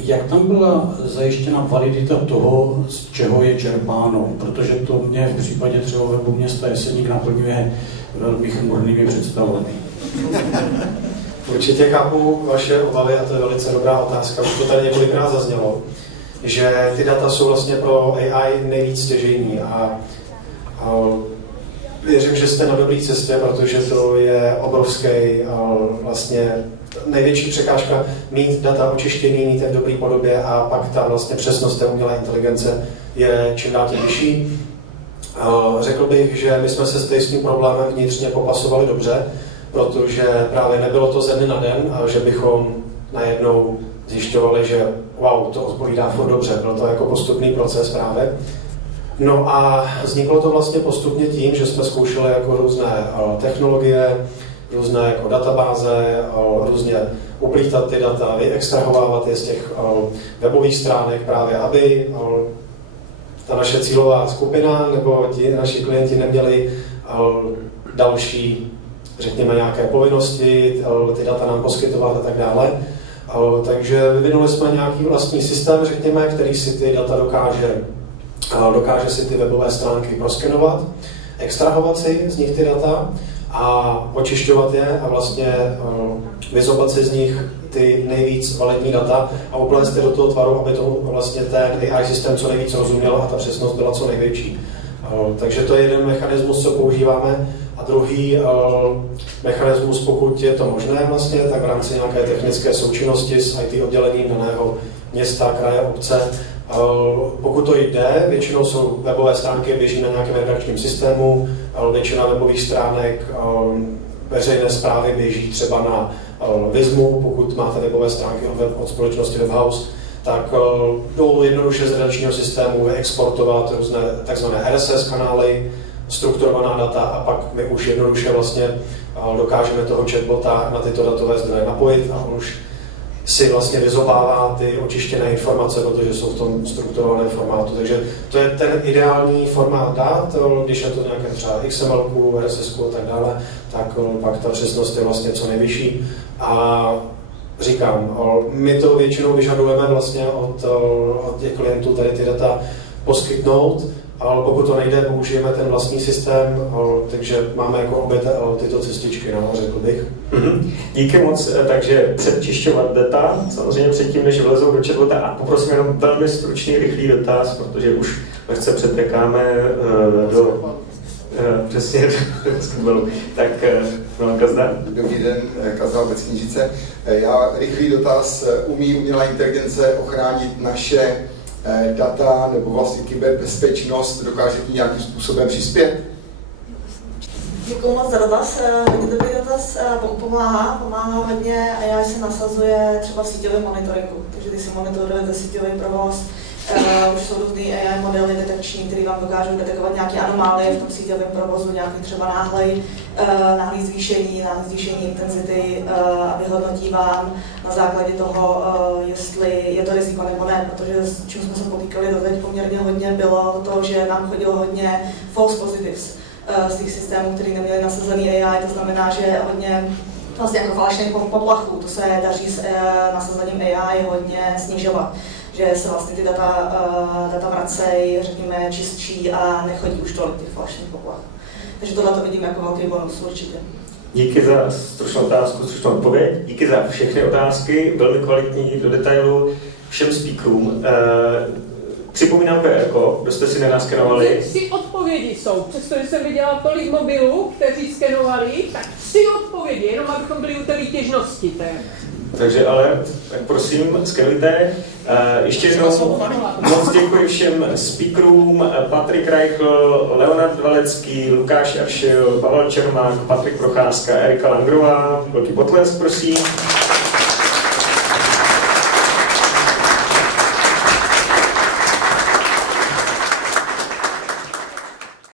jak tam byla zajištěna validita toho, z čeho je čerpáno, protože to mě v případě třeba webu města Jeseník naplňuje velmi chmurnými představami. Určitě chápu vaše obavy a to je velice dobrá otázka, už to tady několikrát zaznělo, že ty data jsou vlastně pro AI nejvíc stěžejní a věřím, že jste na dobré cestě, protože to je obrovský vlastně největší překážka mít data očištěný, mít je v dobré podobě a pak ta vlastně přesnost té umělé inteligence je čím dál tím vyšší. Řekl bych, že my jsme se s tím problémem vnitřně popasovali dobře, protože právě nebylo to ze dne na den, že bychom najednou zjišťovali, že wow, to odpovídá furt dobře, byl to jako postupný proces právě. No a vzniklo to vlastně postupně tím, že jsme zkoušeli jako různé technologie, různé jako databáze, různě uplítat ty data, vyextrahovávat je z těch webových stránek právě, aby ta naše cílová skupina nebo ti naši klienti neměli další, řekněme, nějaké povinnosti, ty data nám poskytovat a tak dále. Takže vyvinuli jsme nějaký vlastní systém, řekněme, který si ty data dokáže si ty webové stránky proskenovat, extrahovat si z nich ty data a očišťovat je a vlastně vyzobat si z nich ty nejvíc validní data a uplést je do toho tvaru, aby to vlastně ten AI systém co nejvíc rozuměl a ta přesnost byla co největší. Takže to je jeden mechanismus, co používáme. A druhý mechanismus, pokud je to možné vlastně, tak v rámci nějaké technické součinnosti s IT oddělením daného města, kraje, obce, pokud to jde, většinou jsou webové stránky, běží na nějakém redakčním systému, většina webových stránek veřejné zprávy běží třeba na Vizmu, pokud máte webové stránky od společnosti Webhouse, tak jdou jednoduše z redakčního systému vyexportovat různé takzvané RSS kanály, strukturovaná data a pak my už jednoduše vlastně dokážeme toho chatbota na tyto datové zdroje napojit a on už si vlastně vyzobává ty očištěné informace, protože jsou v tom strukturovaném formátu. Takže to je ten ideální formát dat, když je to nějaké třeba XML, RSS a tak dále, tak pak ta přesnost je vlastně co nejvyšší. A říkám, my to většinou vyžadujeme vlastně od těch klientů tady ty data poskytnout, ale pokud to nejde, použijeme ten vlastní systém, takže máme jako obě tyto cestičky, no, řekl bych. Díky moc, takže předčišťovat data, samozřejmě předtím, než vlezou do chatbota a poprosím jenom velmi stručný, rychlý dotaz, protože už lehce předtekáme do přesně do basketbalu. Tak Milan Kazda. Dobrý den, Kazda bez Knížice. Já rychlý dotaz, umí umělá inteligence ochránit naše data nebo vlastně kyberbezpečnost, dokáže tím nějakým způsobem přispět? Děkuji moc za dotaz. Dobrý dotaz pomáhá hodně a já se nasazuje třeba v síťovém monitoringu. Takže když si monitorujete síťový provoz, už jsou různý AI modely detekční, které vám dokážou detekovat nějaké anomálie v tom síťovém provozu, nějaké třeba náhlé zvýšení intenzity a vyhodnotí vám na základě toho, jestli je to riziko nebo ne, protože s čím jsme se potýkali doteď poměrně hodně bylo to, že nám chodilo hodně false positives z těch systémů, které neměly nasazený AI, to znamená, že hodně vlastně jako falešných poplachů, to se daří s nasazením AI hodně snižovat, že se vlastně ty data vracejí, řekněme, čistší a nechodí už tolik těch falešných poplachů. Takže tohle to vidím jako velký bonus určitě. Díky za stručnou otázku, stručnou odpověď. Díky za všechny otázky, velmi kvalitní, do detailu, všem speakerům. Připomínám QR, kdo jste si nenaskenovali. 3 odpovědi jsou, přestože jsem viděla tolik mobilů, kteří skenovali, tak 3 odpovědi, jenom abychom byli u té výtěžnosti. Takže ale, tak prosím, skenujte. Ještě jednou moc děkuji všem speakerům, Patrik Reichl, Leonard Valecký, Lukáš Aršil, Pavel Čermák, Patrik Procházka, Erika Langrová. Velký potlesk, prosím.